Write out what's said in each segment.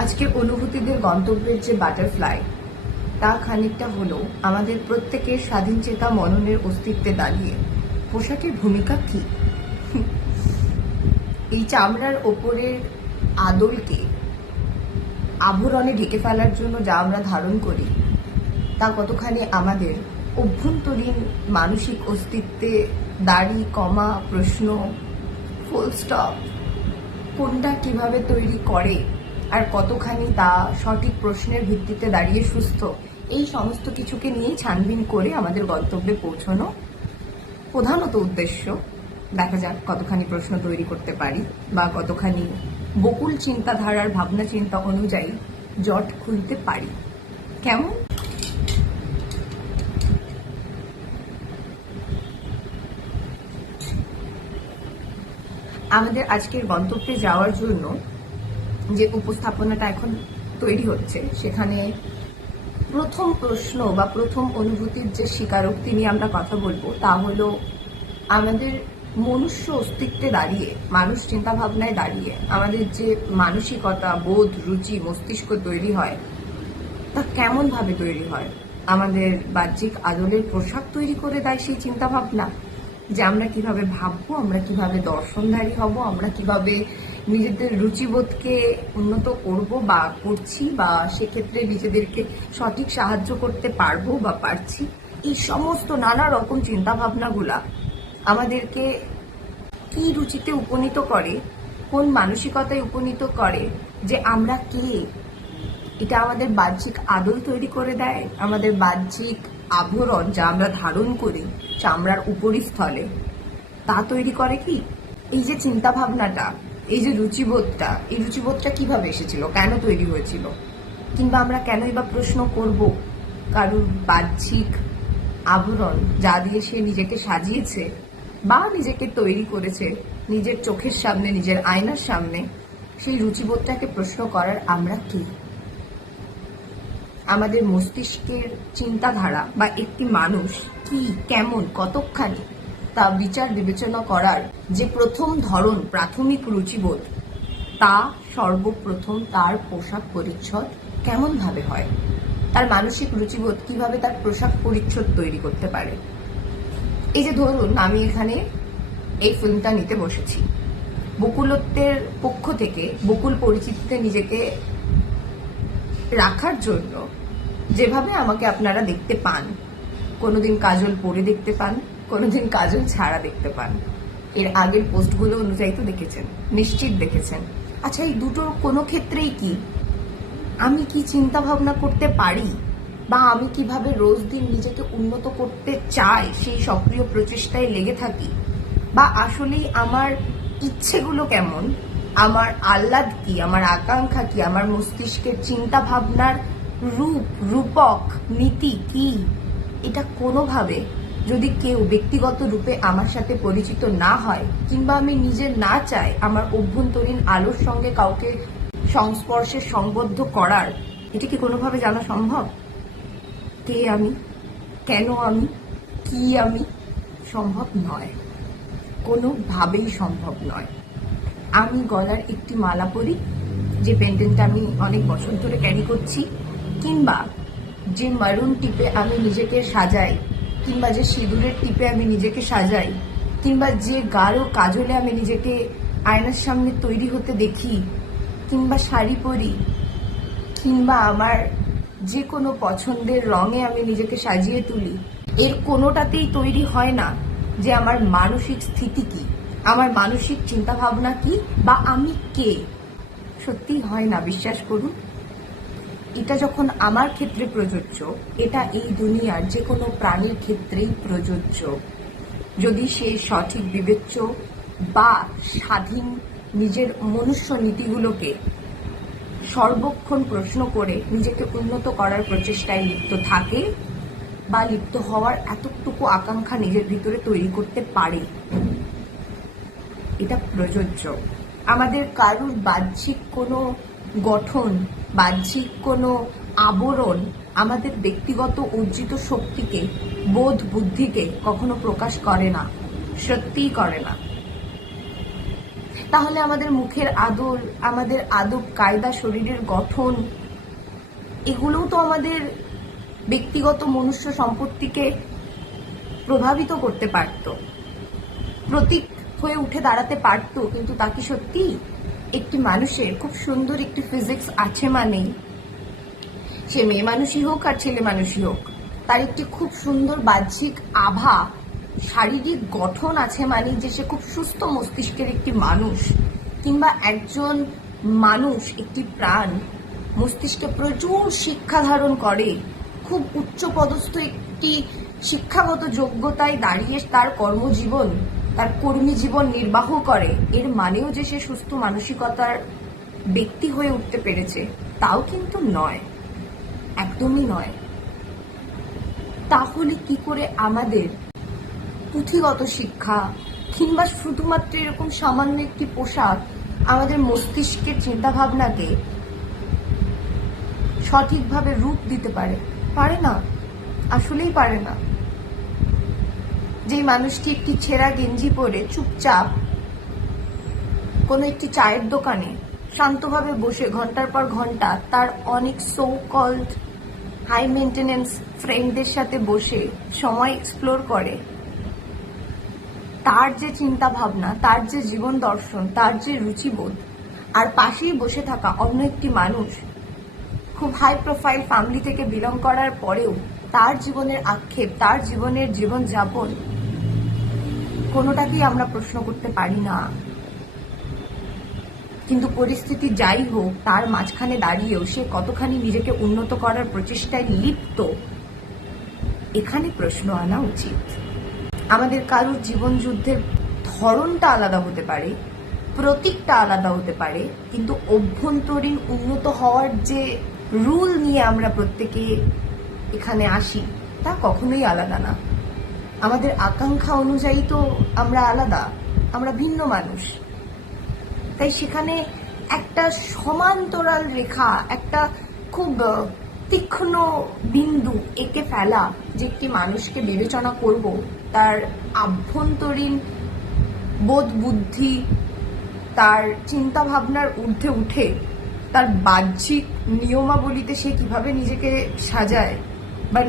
আজকের অনুভূতিদের গন্তব্যের যে বাটারফ্লাই, তা খানিকটা হলো আমাদের প্রত্যেকের স্বাধীন চেতা মননের অস্তিত্বে দাঁড়িয়ে পোশাকের ভূমিকা কি। এই চামড়ার ওপরের আদলকে আভরণে ঢেকে ফেলার জন্য যা আমরা ধারণ করি, তা কতখানি আমাদের অভ্যন্তরীণ মানসিক অস্তিত্বে দাড়ি, কমা, প্রশ্ন, ফুল স্টপ কোনটা কিভাবে তৈরি করে আর কতখানি তা সঠিক প্রশ্নের ভিত্তিতে দাঁড়িয়ে সুস্থ, এই সমস্ত কিছুকে নিয়েই ছানবিন করে আমাদের গন্তব্যে পৌঁছানো প্রধানত উদ্দেশ্য। দেখা যাক কতখানি প্রশ্ন তৈরি করতে পারি বা কতখানি বকুল চিন্তাধারার ভাবনা চিন্তা অনুযায়ী জট খুলতে পারি। কেমন? আমাদের আজকের গন্তব্যে যাওয়ার জন্য যে উপস্থাপনাটা এখন তৈরি হচ্ছে, সেখানে প্রথম প্রশ্ন বা প্রথম অনুভূতির যে স্বীকারোক্তি নিয়ে আমরা কথা বলবো, তা হলো আমাদের মনুষ্য অস্তিত্বে দাঁড়িয়ে, মানুষ চিন্তা ভাবনায় দাঁড়িয়ে আমাদের যে মানসিকতা, বোধ, রুচি, মস্তিষ্ক তৈরি হয়, তা কেমন ভাবে তৈরি হয়? আমাদের বাহ্যিক আদলের পোশাক তৈরি করে দেয় সেই চিন্তা ভাবনা, যে আমরা কিভাবে ভাববো, আমরা কিভাবে দর্শনধারী হব, আমরা কিভাবে নিজেদের রুচিবোধকে উন্নত করব বা করছি, বা সেক্ষেত্রে নিজেদেরকে সঠিক সাহায্য করতে পারবো বা পারছি। এই সমস্ত নানা রকম চিন্তা ভাবনাগুলা আমাদেরকে কি রুচিতে উপনীত করে, কোন মানসিকতায় উপনীত করে, যে আমরা কে, এটা আমাদের বাহ্যিক আদল তৈরি করে দেয়। আমাদের বাহ্যিক আভরণ যা আমরা ধারণ করি চামড়ার উপরিস্থলে, তা তৈরি করে কি? এই যে চিন্তা ভাবনাটা, এই যে রুচিবোধটা, এই রুচিবোধটা কিভাবে এসেছিল, কেন তৈরি হয়েছিল, কিংবা আমরা কেনই বা প্রশ্ন করব কারুর বাহ্যিক আভরণ যা দিয়ে সে নিজেকে সাজিয়েছে বা নিজেকে তৈরি করেছে নিজের চোখের সামনে, নিজের আয়নার সামনে, সেই রুচিবোধটাকে প্রশ্ন করার আমরা কে? আমাদের মস্তিষ্কের চিন্তাধারা বা একটি মানুষ কি, কেমন, কতখানি, তা বিচার বিবেচনা করার যে প্রথম ধরন, প্রাথমিক রুচিবোধ, তা সর্বপ্রথম তার পোশাক পরিচ্ছদ কেমন ভাবে হয়, তার মানসিক রুচিবোধ কিভাবে তার পোশাক পরিচ্ছদ তৈরি করতে পারে। এই যে ধরুন, আমি এখানে এই ফিল্মটা নিতে বসেছি, বকুলত্বের পক্ষ থেকে বকুল পরিচিতিতে নিজেকে রাখার জন্য যেভাবে আমাকে আপনারা দেখতে পান, কোনোদিন কাজল পরে দেখতে পান, কোনোদিন কাজল ছাড়া দেখতে পান, এর আগের পোস্টগুলো অনুযায়ী তো দেখেছেন, নিশ্চিত দেখেছেন। আচ্ছা, এই দুটোর কোনো ক্ষেত্রেই কি আমি কি চিন্তা ভাবনা করতে পারি, বা আমি কিভাবে রোজ দিন নিজেকে উন্নত করতে চাই, সেই সক্রিয় প্রচেষ্টায় লেগে থাকি, বা আসলেই আমার ইচ্ছেগুলো কেমন, আমার আহ্লাদ কি, আমার আকাঙ্ক্ষা কি, আমার মস্তিষ্কের চিন্তা ভাবনার রূপক নীতি কি, এটা কোনোভাবে যদি কেউ ব্যক্তিগত রূপে আমার সাথে পরিচিত না হয়, কিংবা আমি নিজে না চাই আমার অভ্যন্তরীণ আলোর সঙ্গে কাউকে সংস্পর্শে সংবদ্ধ করার, এটা কি কোনোভাবে জানা সম্ভব? কে আমি, কেন আমি, কি আমি? সম্ভব নয়, কোনোভাবেই সম্ভব নয়। আমি গলার একটি মালা পরি, যে পেন্ডেন্টটা আমি অনেক বছর ধরে ক্যারি করছি, কিংবা যে মারুন টিপে আমি নিজেকে সাজাই, কিংবা যে সিঁদুরের টিপে আমি নিজেকে সাজাই, কিংবা যে গাঢ় কাজলে আমি নিজেকে আয়নার সামনে তৈরি হতে দেখি, কিংবা শাড়ি পরি, কিংবা আমার যে কোনো পছন্দের রঙে আমি নিজেকে সাজিয়ে তুলি, এর কোনোটাতেই তৈরি হয় না যে আমার মানসিক স্থিতি কি, আমার মানসিক চিন্তা ভাবনা কি, বা আমি কে। সত্যিই হয় না, বিশ্বাস করুন। এটা যখন আমার ক্ষেত্রে প্রযোজ্য, এটা এই দুনিয়ার যে কোনো প্রাণীর ক্ষেত্রেই প্রযোজ্য, যদি সে সঠিক বিবেচ্য বা স্বাধীন নিজের মনুষ্য নীতিগুলোকে সর্বক্ষণ প্রশ্ন করে নিজেকে উন্নত করার প্রচেষ্টায় লিপ্ত থাকে, বা লিপ্ত হওয়ার এতটুকু আকাঙ্ক্ষা নিজের ভিতরে তৈরি করতে পারে। এটা প্রযোজ্য। আমাদের কারুর বাহ্যিক কোনো গঠন, বাহ্যিক কোনো আবরণ আমাদের ব্যক্তিগত অর্জিত শক্তিকে, বোধ, বুদ্ধিকে কখনো প্রকাশ করে না, সত্যিই করে না। তাহলে আমাদের মুখের আদল, আমাদের আদব কায়দা, শরীরের গঠন, এগুলোও তো আমাদের ব্যক্তিগত মনুষ্য সম্পত্তিকে প্রভাবিত করতে পারত, প্রতীক হয়ে উঠে দাঁড়াতে পারত। কিন্তু তা কি সত্যি? একটি মানুষের খুব সুন্দর একটি ফিজিক্স আছে মানেই, সে মেয়ে মানুষই হোক আর ছেলে মানুষই হোক, তার একটি খুব সুন্দর বাহ্যিক আভা, শারীরিক গঠন আছে মানে যে সে খুব সুস্থ মস্তিষ্কের একটি মানুষ, কিংবা একজন মানুষ, একটি প্রাণ মস্তিষ্কে প্রচুর শিক্ষা ধারণ করে, খুব উচ্চ পদস্থ একটি শিক্ষাগত যোগ্যতায় দাঁড়িয়ে তার কর্মজীবন, তার কর্মী জীবন নির্বাহ করে, এর মানেও যে সে সুস্থ মানসিকতার ব্যক্তি হয়ে উঠতে পেরেছে, তাও কিন্তু নয়, একদমই নয়। তাহলে কি করে আমাদের পুঁথিগত শিক্ষা কিংবা শুধুমাত্র এরকম সামান্য একটি পোশাক আমাদের মস্তিষ্কের চিন্তাভাবনাকে সঠিকভাবে রূপ দিতে পারে? পারে না, আসলেই পারে না। যে মানুষটি একটি ছেঁড়া গেঞ্জি পরে চুপচাপ কোনো একটি চায়ের দোকানে শান্তভাবে বসে ঘন্টার পর ঘন্টা তার অনেক সো কল্ড হাই মেনটেনেন্স ফ্রেন্ডদের সাথে বসে সময় এক্সপ্লোর করে, তার যে চিন্তা ভাবনা, তার যে জীবন দর্শন, তার যে রুচিবোধ, আর পাশেই বসে থাকা অন্য একটি মানুষ খুব হাই প্রোফাইল ফ্যামিলি থেকে বিলং করার পরেও তার জীবনের আক্ষেপ, তার জীবনের জীবনযাপন, কোনোটাকেই আমরা প্রশ্ন করতে পারি না। কিন্তু পরিস্থিতি যাই হোক, তার মাঝখানে দাঁড়িয়েও সে কতখানি নিজেকে উন্নত করার প্রচেষ্টায় লিপ্ত, এখানে প্রশ্ন আনা উচিত। আমাদের কারোর জীবন যুদ্ধের ধরনটা আলাদা হতে পারে, প্রতীকটা আলাদা হতে পারে, কিন্তু অভ্যন্তরীণ উন্নত হওয়ার যে রুল নিয়ে আমরা প্রত্যেকে এখানে আসি তা কখনোই আলাদা না। আমাদের আকাঙ্ক্ষা অনুযায়ী তো আমরা আলাদা, আমরা ভিন্ন মানুষ। তাই সেখানে একটা সমান্তরাল রেখা, একটা খুব তীক্ষ্ণ বিন্দু এঁকে ফেলা, যে একটি মানুষকে বিবেচনা করব তার আভ্যন্তরীণ বোধ বুদ্ধি, তার চিন্তা ভাবনার ঊর্ধ্বে উঠে তার বাহ্যিক নিয়মাবলীতে সে কিভাবে নিজেকে সাজায় বা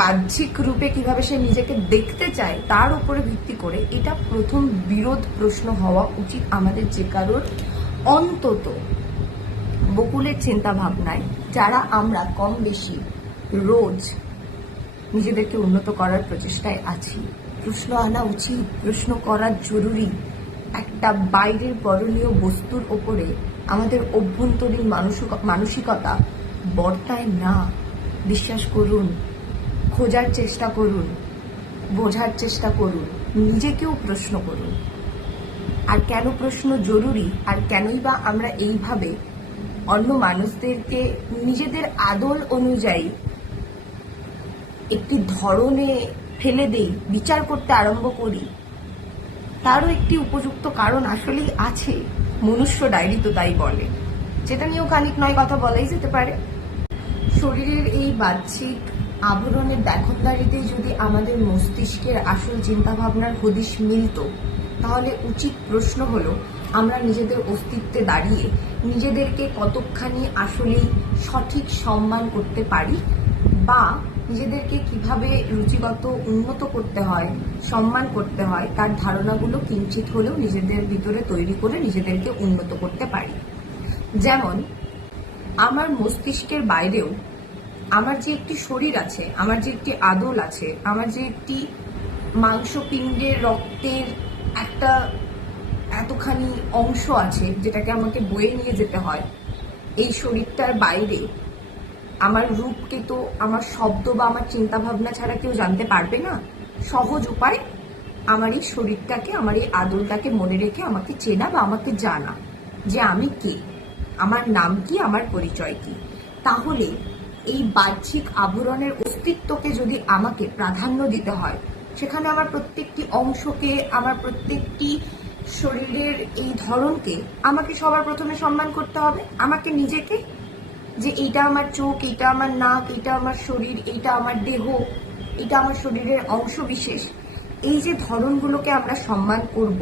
বাহ্যিক রূপে কিভাবে সে নিজেকে দেখতে চায়, তার উপরে ভিত্তি করে এটা প্রথম বিরোধ প্রশ্ন হওয়া উচিত আমাদের যে কারোর। অন্তত বকুলের চিন্তা ভাবনায় যারা আমরা কম বেশি রোজ নিজেদেরকে উন্নত করার প্রচেষ্টায় আছি, প্রশ্ন আনা উচিত, প্রশ্ন করা জরুরি। একটা বাইরের বরণীয় বস্তুর ওপরে আমাদের অভ্যন্তরীণ মানসিকতা বর্তায় না। বিশ্বাস করুন, খোঁজার চেষ্টা করুন, বোঝার চেষ্টা করুন, নিজেকেও প্রশ্ন করুন। আর কেন প্রশ্ন জরুরি, আর কেনই বা আমরা এইভাবে অন্য মানুষদেরকে নিজেদের আদল অনুযায়ী একটি ধরনে ফেলে দেই, বিচার করতে আরম্ভ করি, তারও একটি উপযুক্ত কারণ আসলেই আছে। মনুষ্য ডায়েরি তো তাই বলে, যেটা নিয়েও খানিক নয় কথা বলাই যেতে পারে। শরীরের এই বাহ্যিক আবরণের দেখনদারিতে যদি আমাদের মস্তিষ্কের আসল চিন্তাভাবনার হদিশ মিলত, তাহলে উচিত প্রশ্ন হলো আমরা নিজেদের অস্তিত্বে দাঁড়িয়ে নিজেদেরকে কতখানি আসলেই সঠিক সম্মান করতে পারি, বা নিজেদেরকে কিভাবে রুচিগত উন্নত করতে হয়, সম্মান করতে হয়, তার ধারণাগুলো কিঞ্চিত হলেও নিজেদের ভিতরে তৈরি করে নিজেদেরকে উন্নত করতে পারি। যেমন আমার মস্তিষ্কের বাইরেও আমার যে একটি শরীর আছে, আমার যে একটি আদল আছে, আমার যে একটি মাংসপিণ্ডের রক্তের একটা এতখানি অংশ আছে যেটাকে আমাকে বয়ে নিয়ে যেতে হয়, এই শরীরটার বাইরে আমার রূপকে তো আমার শব্দ বা আমার চিন্তা ভাবনা ছাড়া কেউ জানতে পারবে না। সহজ উপায় আমার এই শরীরটাকে, আমার এই আদলটাকে মনে রেখে আমাকে চেনা বা আমাকে জানা যে আমি কে, আমার নাম কি, আমার পরিচয় কি। তাহলে এই বাহ্যিক আবরণের অস্তিত্বকে যদি আমাকে প্রাধান্য দিতে হয়, সেখানে আমার প্রত্যেকটি অংশকে, আমার প্রত্যেকটি শরীরের এই ধরনকে আমাকে সবার প্রথমে সম্মান করতে হবে। আমাকে নিজেকে, যে এইটা আমার চোখ, এইটা আমার নাক, এইটা আমার শরীর, এইটা আমার দেহ, এটা আমার শরীরের অংশ বিশেষ, এই যে ধরনগুলোকে আমরা সম্মান করব,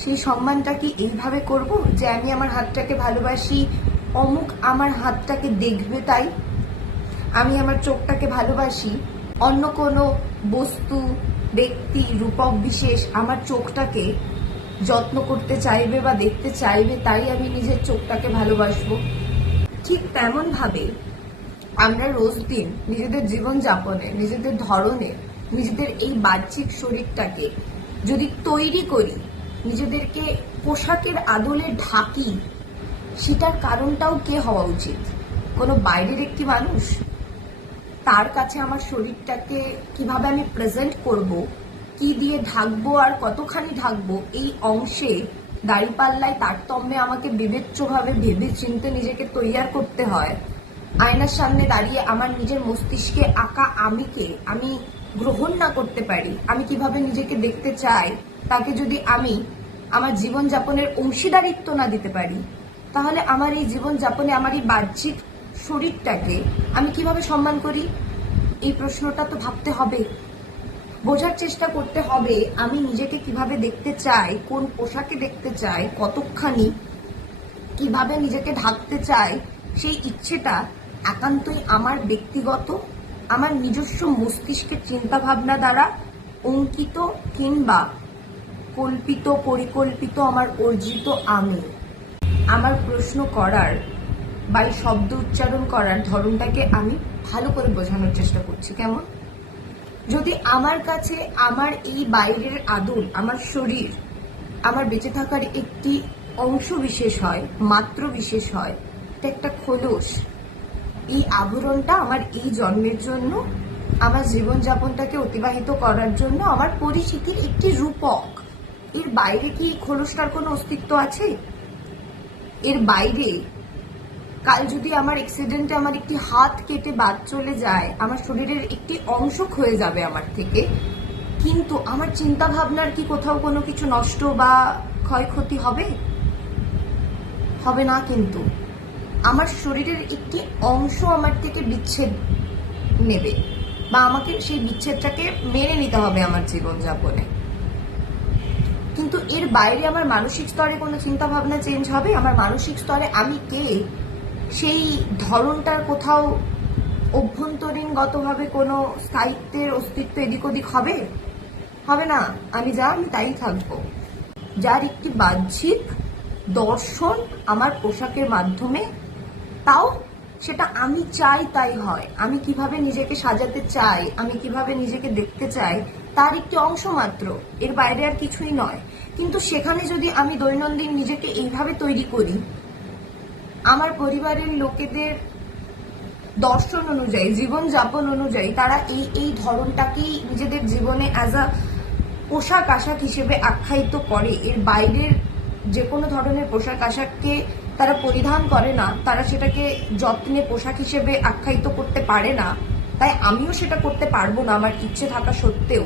সেই সম্মানটা কি এইভাবে করব যে আমি আমার হাতটাকে ভালোবাসি, অমুক আমার হাতটাকে দেখবে তাই? আমি আমার চোখটাকে ভালোবাসি, অন্য কোনো বস্তু, ব্যক্তি, রূপক বিশেষ আমার চোখটাকে যত্ন করতে চাইবে বা দেখতে চাইবে তাই আমি নিজের চোখটাকে ভালোবাসবো। ঠিক তেমন ভাবে আমরা রোজ দিন নিজেদের জীবনযাপনে, নিজেদের ধরনে, নিজেদের এই বাহ্যিক শরীরটাকে যদি তৈরি করি, নিজেদেরকে পোশাকের আদলে ঢাকি, সেটার কারণটাও কে হওয়া উচিত? কোনো বাইরের একটি মানুষ? তার কাছে আমার শরীরটাকে কিভাবে আমি প্রেজেন্ট করব, কি দিয়ে ঢাকবো আর কতখানি ঢাকবো, এই অংশে দাঁড়িপাল্লায় তারতম্যে আমাকে বিবেচ্যভাবে ভেবে চিনতে নিজেকে তৈয়ার করতে হয়। আয়নার সামনে দাঁড়িয়ে আমার নিজের মস্তিষ্কে আঁকা আমিকে আমি গ্রহণ না করতে পারি, আমি কিভাবে নিজেকে দেখতে চাই, তাকে যদি আমি আমার জীবনযাপনের অংশীদারিত্ব না দিতে পারি, তাহলে আমার এই জীবনযাপনে আমার এই বাহ্যিক শরীরটাকে আমি কিভাবে সম্মান করি? এই প্রশ্নটা তো ভাবতে হবে, বোঝার চেষ্টা করতে হবে আমি নিজেকে কিভাবে দেখতে চাই, কোন পোশাকে দেখতে চাই, কতখানি, কিভাবে নিজেকে ঢাকতে চাই। সেই ইচ্ছেটা একান্তই আমার ব্যক্তিগত, আমার নিজস্ব মস্তিষ্কের চিন্তা ভাবনা দ্বারা অঙ্কিত কিংবা কল্পিত, পরিকল্পিত আমার অর্জিত আমি। আমার প্রশ্ন করার বা এই শব্দ উচ্চারণ করার ধরনটাকে আমি ভালো করে বোঝানোর চেষ্টা করছি। কেমন? যদি আমার কাছে আমার এই বাইরের আদল, আমার শরীর, আমার বেঁচে থাকার একটি অংশ বিশেষ হয়, মাত্র বিশেষ হয়, এটা একটা খোলস, এই আবরণটা আমার এই জন্মের জন্য, আমার জীবনযাপনটাকে অতিবাহিত করার জন্য আমার পরিচিতির একটি রূপক। এর বাইরে কি এই খোলসটার কোনো অস্তিত্ব আছে? এর বাইরে কাল যদি আমার অ্যাক্সিডেন্টে আমার একটি হাত কেটে বাদ চলে যায়, আমার শরীরের একটি অংশ ক্ষয়ে যাবে আমার থেকে, কিন্তু আমার চিন্তা ভাবনার কি কোথাও কোনো কিছু নষ্ট বা ক্ষয়ক্ষতি হবে? হবে না। কিন্তু আমার শরীরের একটি অংশ আমার থেকে বিচ্ছেদ নেবে বা আমাকে সেই বিচ্ছেদটাকে মেনে নিতে হবে আমার জীবনযাপনে। কিন্তু এর বাইরে আমার মানসিক স্তরে কোনো চিন্তা ভাবনা চেঞ্জ হবে? আমার মানসিক স্তরে আমি কে, সেই ধরনটার কোথাও অভ্যন্তরীণগতভাবে কোনো স্থায়িত্বের অস্তিত্ব এদিক ওদিক হবে? হবে না। আমি যা, আমি তাই থাকবো। যার একটি বাহ্যিক দর্শন আমার পোশাকের মাধ্যমে, তাও সেটা আমি চাই তাই হয়। আমি কিভাবে নিজেকে সাজাতে চাই, আমি কিভাবে নিজেকে দেখতে চাই, তার একটি অংশ মাত্র, এর বাইরে আর কিছুই নয়। কিন্তু সেখানে যদি আমি দৈনন্দিন নিজেকে এইভাবে তৈরি করি, আমার পরিবারের লোকেদের দর্শন অনুযায়ী, জীবনযাপন অনুযায়ী তারা এই ধরনটাকেই নিজেদের জীবনে অ্যাজ আ পোশাক আশাক হিসেবে আখ্যায়িত করে, এর বাইরের যে কোনো ধরনের পোশাক আশাককে তারা পরিধান করে না, তারা সেটাকে যত্নে পোশাক হিসেবে আখ্যায়িত করতে পারে না, তাই আমিও সেটা করতে পারবো না আমার ইচ্ছে থাকা সত্ত্বেও,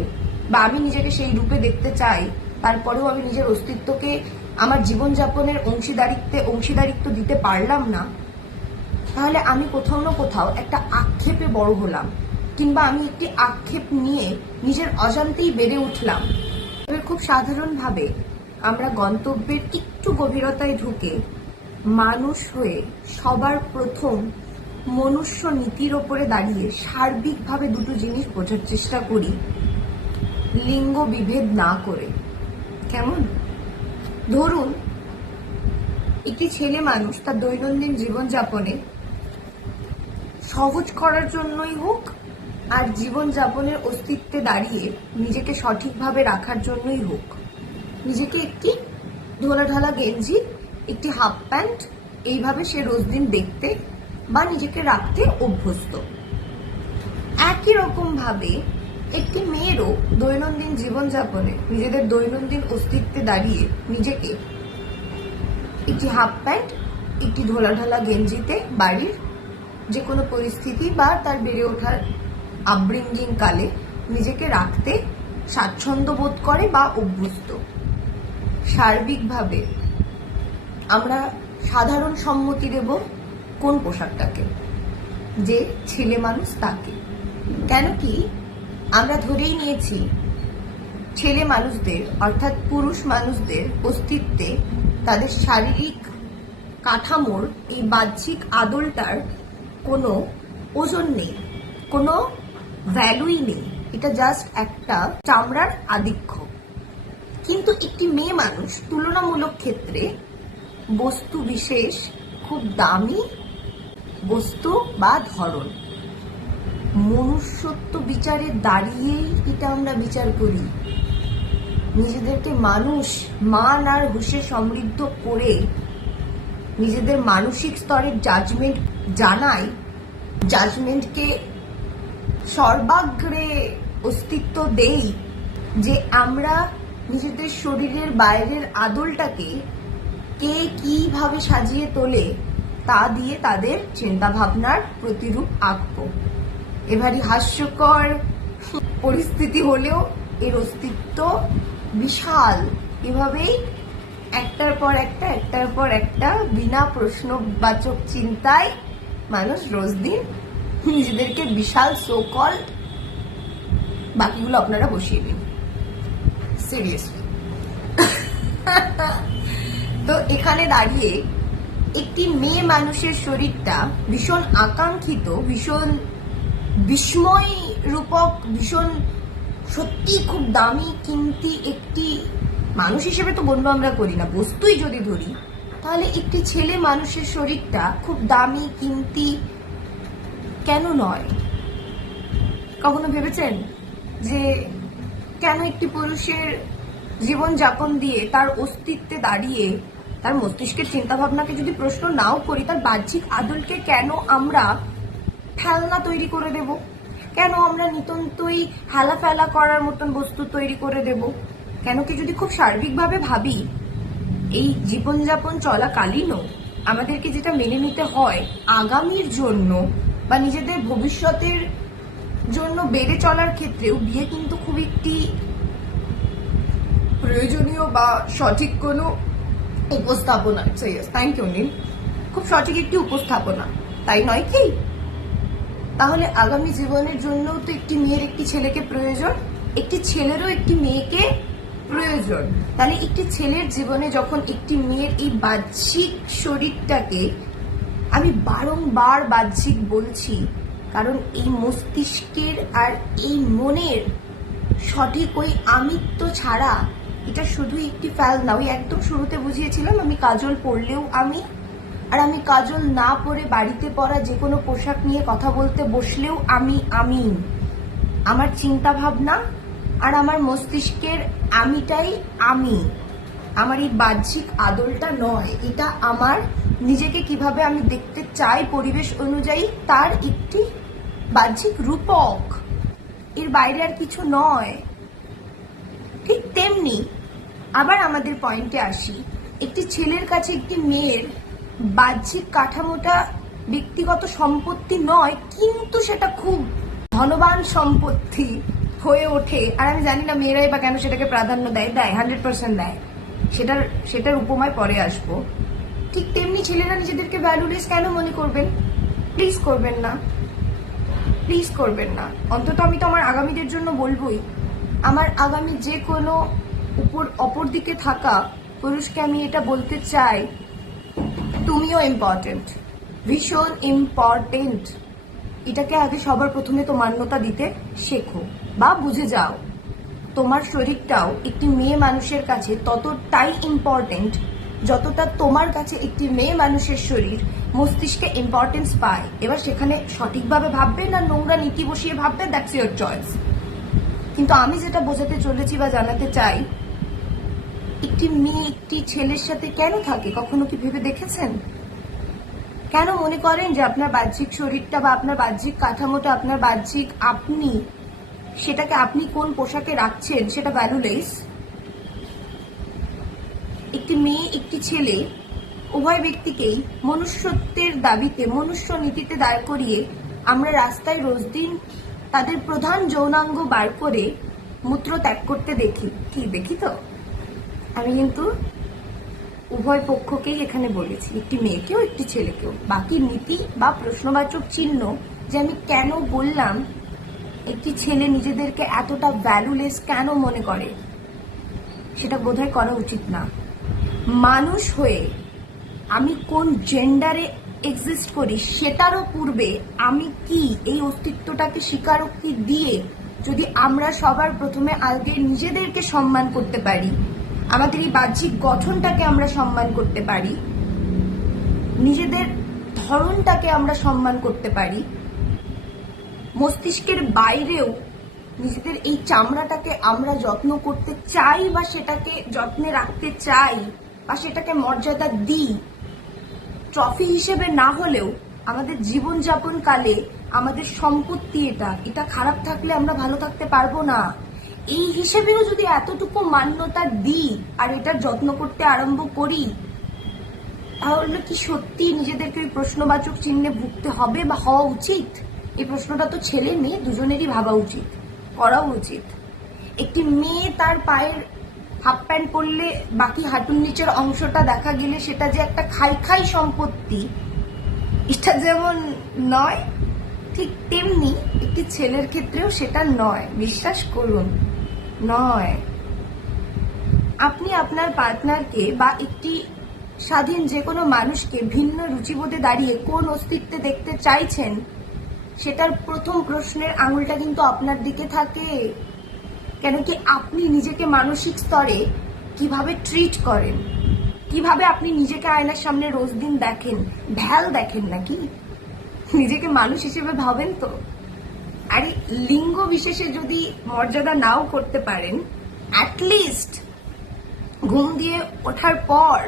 বা আমি নিজেকে সেই রূপে দেখতে চাই, তারপরেও আমি নিজের অস্তিত্বকে আমার জীবনযাপনের অংশীদারিত্ব দিতে পারলাম না, তাহলে আমি কোথাও না কোথাও একটা আক্ষেপে বড় হলাম, কিংবা আমি একটি আক্ষেপ নিয়ে নিজের অজান্তেই বেড়ে উঠলাম। এবার খুব সাধারণভাবে আমরা গন্তব্যের একটু গভীরতায় ঢুকে মানুষ হয়ে সবার প্রথম মনুষ্য নীতির ওপরে দাঁড়িয়ে সার্বিকভাবে দুটো জিনিস বোঝার চেষ্টা করি, লিঙ্গ বিভেদ না করে। কেমন? ধরুন একটি ছেলে মানুষ তার দৈনন্দিন জীবনযাপনে সহজ করার জন্যই হোক আর জীবনযাপনের অস্তিত্বে দাঁড়িয়ে নিজেকে সঠিকভাবে রাখার জন্যই হোক, নিজেকে একটি ঢোলাঢালা গেঞ্জি, একটি হাফ প্যান্ট, এইভাবে সে রোজ দিন দেখতে বা নিজেকে রাখতে অভ্যস্ত। একই রকম ভাবে একটি মেয়েরও দৈনন্দিন জীবনযাপনে নিজেদের দৈনন্দিন অস্তিত্বে দাঁড়িয়ে নিজেকে একটি হাফ প্যান্ট, একটি ঢোলাঢালা গেঞ্জিতে বাড়ির যে কোনো পরিস্থিতি বা তার বেড়ে ওঠার আপব্রিঙ্গিং কালে নিজেকে রাখতে স্বাচ্ছন্দ্য বোধ করে বা অভ্যস্ত। সার্বিকভাবে আমরা সাধারণ সম্মতি দেব কোন পোশাকটাকে? যে ছেলে মানুষ তাকে। কেন কি আমরা ধরেই নিয়েছি ছেলে মানুষদের অর্থাৎ পুরুষ মানুষদের অস্তিত্বে তাদের শারীরিক কাঠামোর এই বাহ্যিক আদলটার কোনো ওজন নেই, কোনো ভ্যালুই নেই। এটা জাস্ট একটা চামড়ার আধিক্য। কিন্তু একটি মেয়ে মানুষ তুলনামূলক ক্ষেত্রে বস্তু বিশেষ খুব দামি বস্তু বা ধরন। মনুষ্যত্ব বিচারে দাঁড়িয়েই এটা আমরা বিচার করি। নিজেদেরকে মানুষ মান আর হুঁশে সমৃদ্ধ করে নিজেদের মানসিক স্তরের জাজমেন্ট জানাই, জাজমেন্টকে সর্বাগ্রে অস্তিত্ব দেই যে আমরা নিজেদের শরীরের বাইরের আদলটাকে কে কিভাবে সাজিয়ে তোলে তা দিয়ে তাদের চিন্তা ভাবনার প্রতিরূপ আঁকবো। এবারই হাস্যকর পরিস্থিতি হলেও এর অস্তিত্ব বিশাল। এভাবেই একটার পর একটা বিনা প্রশ্নবাচক চিন্তায় মানুষ রোজ দিন নিজেদেরকে বিশাল সোকল, বাকিগুলো আপনারা বসিয়ে দিন সিরিয়াসলি। তো এখানে দাঁড়িয়ে একটি মেয়ে মানুষের শরীরটা ভীষণ আকাঙ্ক্ষিত, ভীষণ বিস্ময় রূপক, ভীষণ সত্যি খুব দামি কিমতি একটি মানুষ হিসেবে তো গণ্য আমরা করি না, বস্তুই যদি ধরি তাহলে একটি ছেলে মানুষের শরীরটা খুব দামি কিমতি কেন নয়? কখনো ভেবেছেন যে কেন একটি পুরুষের জীবন যাপন দিয়ে তার অস্তিত্বে দাঁড়িয়ে তার মস্তিষ্কের চিন্তা ভাবনাকে যদি প্রশ্ন নাও করি, তার বাহ্যিক আদলকে কেন আমরা খেলনা তৈরি করে দেব? কেন আমরা নিতন্তই হেলা ফেলা করার মতন বস্তু তৈরি করে দেব? কেন কি যদি খুব সার্বিকভাবে ভাবি, এই জীবনযাপন চলাকালীনও আমাদেরকে যেটা মেনে নিতে হয় আগামীর জন্য বা নিজেদের ভবিষ্যতের জন্য বেড়ে চলার ক্ষেত্রেও বিয়ে কিন্তু খুব একটি প্রয়োজনীয় বা সঠিক কোনো উপস্থাপনা। থ্যাংক ইউ নীল, খুব সঠিক একটি উপস্থাপনা, তাই নয় কি? তাহলে আগামী জীবনের জন্য তো একটি মেয়ের একটি ছেলেকে প্রয়োজন, একটি ছেলেরও একটি মেয়েকে প্রয়োজন। তাহলে একটি ছেলের জীবনে যখন একটি মেয়ের এই বাহ্যিক শরীরটাকে, আমি বারংবার বাহ্যিক বলছি কারণ এই মস্তিষ্কের আর এই মনের সঠিক ওই আমিত্ব ছাড়া এটা শুধু একটি ফ্যাল না। ওই একদম শুরুতে বুঝিয়েছিলাম আমি কাজল পরলেও আমি, আর আমি কাজল না পরে বাড়িতে পরা যে কোনো পোশাক নিয়ে কথা বলতে বসলেও আমি। আমার চিন্তা ভাবনা আর আমার মস্তিষ্কের আমিটাই আমি। আমার এই বাহ্যিক আদলটা নয়, এটা আমার নিজেকে কিভাবে আমি দেখতে চাই পরিবেশ অনুযায়ী তার একটি বাহ্যিক রূপক, এর বাইরে আর কিছু নয়। ঠিক তেমনি আবার আমাদের পয়েন্টে আসি, একটি ছেলের কাছে একটি মেয়ের বাহ্যিক কাঠামোটা ব্যক্তিগত সম্পত্তি নয়, কিন্তু সেটা খুব ধনবান সম্পত্তি হয়ে ওঠে। আর আমি জানি না মেয়েরাই বা কেন সেটাকে প্রাধান্য দেয়, 100% দেয়। সেটার উপমায় পরে আসবো। ঠিক তেমনি ছেলেরা নিজেদেরকে ভ্যালুলেস কেন মনে করবেন? প্লিজ করবেন না, প্লিজ করবেন না। অন্তত আমি তো আমার আগামীদের জন্য বলবোই, আমার আগামী যে কোনো অপর দিকে থাকা পুরুষকে আমি এটা বলতে চাই, তুমিও ইম্পর্টেন্ট, ভীষণ ইম্পর্টেন্ট। এটাকে আগে সবার প্রথমে তো মান্যতা দিতে শেখো বা বুঝে যাও। তোমার শরীরটাও একটি মেয়ে মানুষের কাছে ততটাই ইম্পর্টেন্ট যতটা তোমার কাছে একটি মেয়ে মানুষের শরীর মস্তিষ্কে ইম্পর্টেন্স পায়। এবার সেখানে সঠিকভাবে ভাববে না নোংরা নীতি বসিয়ে ভাববে, দ্যাটস ইয়োর চয়েস। কিন্তু আমি যেটা বোঝাতে চলেছি বা জানাতে চাই, একটি মেয়ে একটি ছেলের সাথে কেন থাকে কখনো কি ভেবে দেখেছেন? কেন মনে করেন যে আপনার বাহ্যিক শরীরটা বা আপনার বাহ্যিক কাঠামোটা, আপনার বাহ্যিক আপনি, সেটাকে আপনি কোন পোশাকে রাখছেন সেটা ভ্যালুলেস? একটি মেয়ে একটি ছেলে উভয় ব্যক্তিকেই মনুষ্যত্বের দাবিতে, মনুষ্য নীতিতে দাঁড় করিয়ে আমরা রাস্তায় রোজ দিন তাদের প্রধান যৌনাঙ্গ বার করে মূত্র ত্যাগ করতে দেখি তো। আমি কিন্তু উভয় পক্ষকেই এখানে বলেছি, একটি মেয়েকেও একটি ছেলেকেও। বাকি নীতি বা প্রশ্নবাচক চিহ্ন যে আমি কেন বললাম একটি ছেলে নিজেদেরকে এতটা ভ্যালুলেস কেন মনে করে, সেটা বোধহয় করা উচিত না। মানুষ হয়ে আমি কোন জেন্ডারে এক্সিস্ট করি সেটারও পূর্বে আমি কি এই অস্তিত্বটাকে স্বীকারোক্তি দিয়ে যদি আমরা সবার প্রথমে আগে নিজেদেরকে সম্মান করতে পারি, আমাদের এই বাহ্যিক গঠনটাকে আমরা সম্মান করতে পারি, নিজেদের ধরনটাকে আমরা সম্মান করতে পারি, মস্তিষ্কের বাইরেও নিজেদের এই চামড়াটাকে আমরা যত্ন করতে চাই বা সেটাকে যত্নে রাখতে চাই বা সেটাকে মর্যাদা দিই, ট্রফি হিসেবে না হলেও আমাদের জীবনযাপন কালে আমাদের সম্পত্তি এটা খারাপ থাকলে আমরা ভালো থাকতে পারবো না, এই হিসেবেও যদি এতটুকু মান্যতা দিই আর এটার যত্ন করতে আরম্ভ করি, তাহলে কি সত্যি নিজেদেরকে ওই প্রশ্নবাচক চিহ্নে ভুগতে হবে বা হওয়া উচিত? এই প্রশ্নটা তো ছেলে মেয়ে দুজনেরই ভাবা উচিত, করা উচিত। একটি মেয়ে তার পায়ের হাফ প্যান্ট পরলে বাকি হাঁটুর নিচের অংশটা দেখা গেলে সেটা যে একটা খাই খাই সম্পত্তি, এটা যেমন নয়, ঠিক তেমনি একটি ছেলের ক্ষেত্রেও সেটা নয়। বিশ্বাস করুন, নয়। আপনি আপনার পার্টনারকে বা একটি স্বাধীন যে কোনো মানুষকে ভিন্ন রুচিবোধে দাঁড়িয়ে কোন অস্তিত্বে দেখতে চাইছেন, সেটার প্রথম প্রশ্নের আঙুলটা কিন্তু আপনার দিকে থাকে। কেন কি আপনি নিজেকে মানসিক স্তরে কিভাবে ট্রিট করেন, কিভাবে আপনি নিজেকে আয়নার সামনে রোজ দিন দেখেন, ভ্যাল দেখেন নাকি? নিজেকে মানুষ হিসেবে ভাবেন তো? আর লিঙ্গ বিশেষে যদি মর্যাদা নাও করতে পারেন, অ্যাটলিস্ট ঘুম দিয়ে ওঠার পর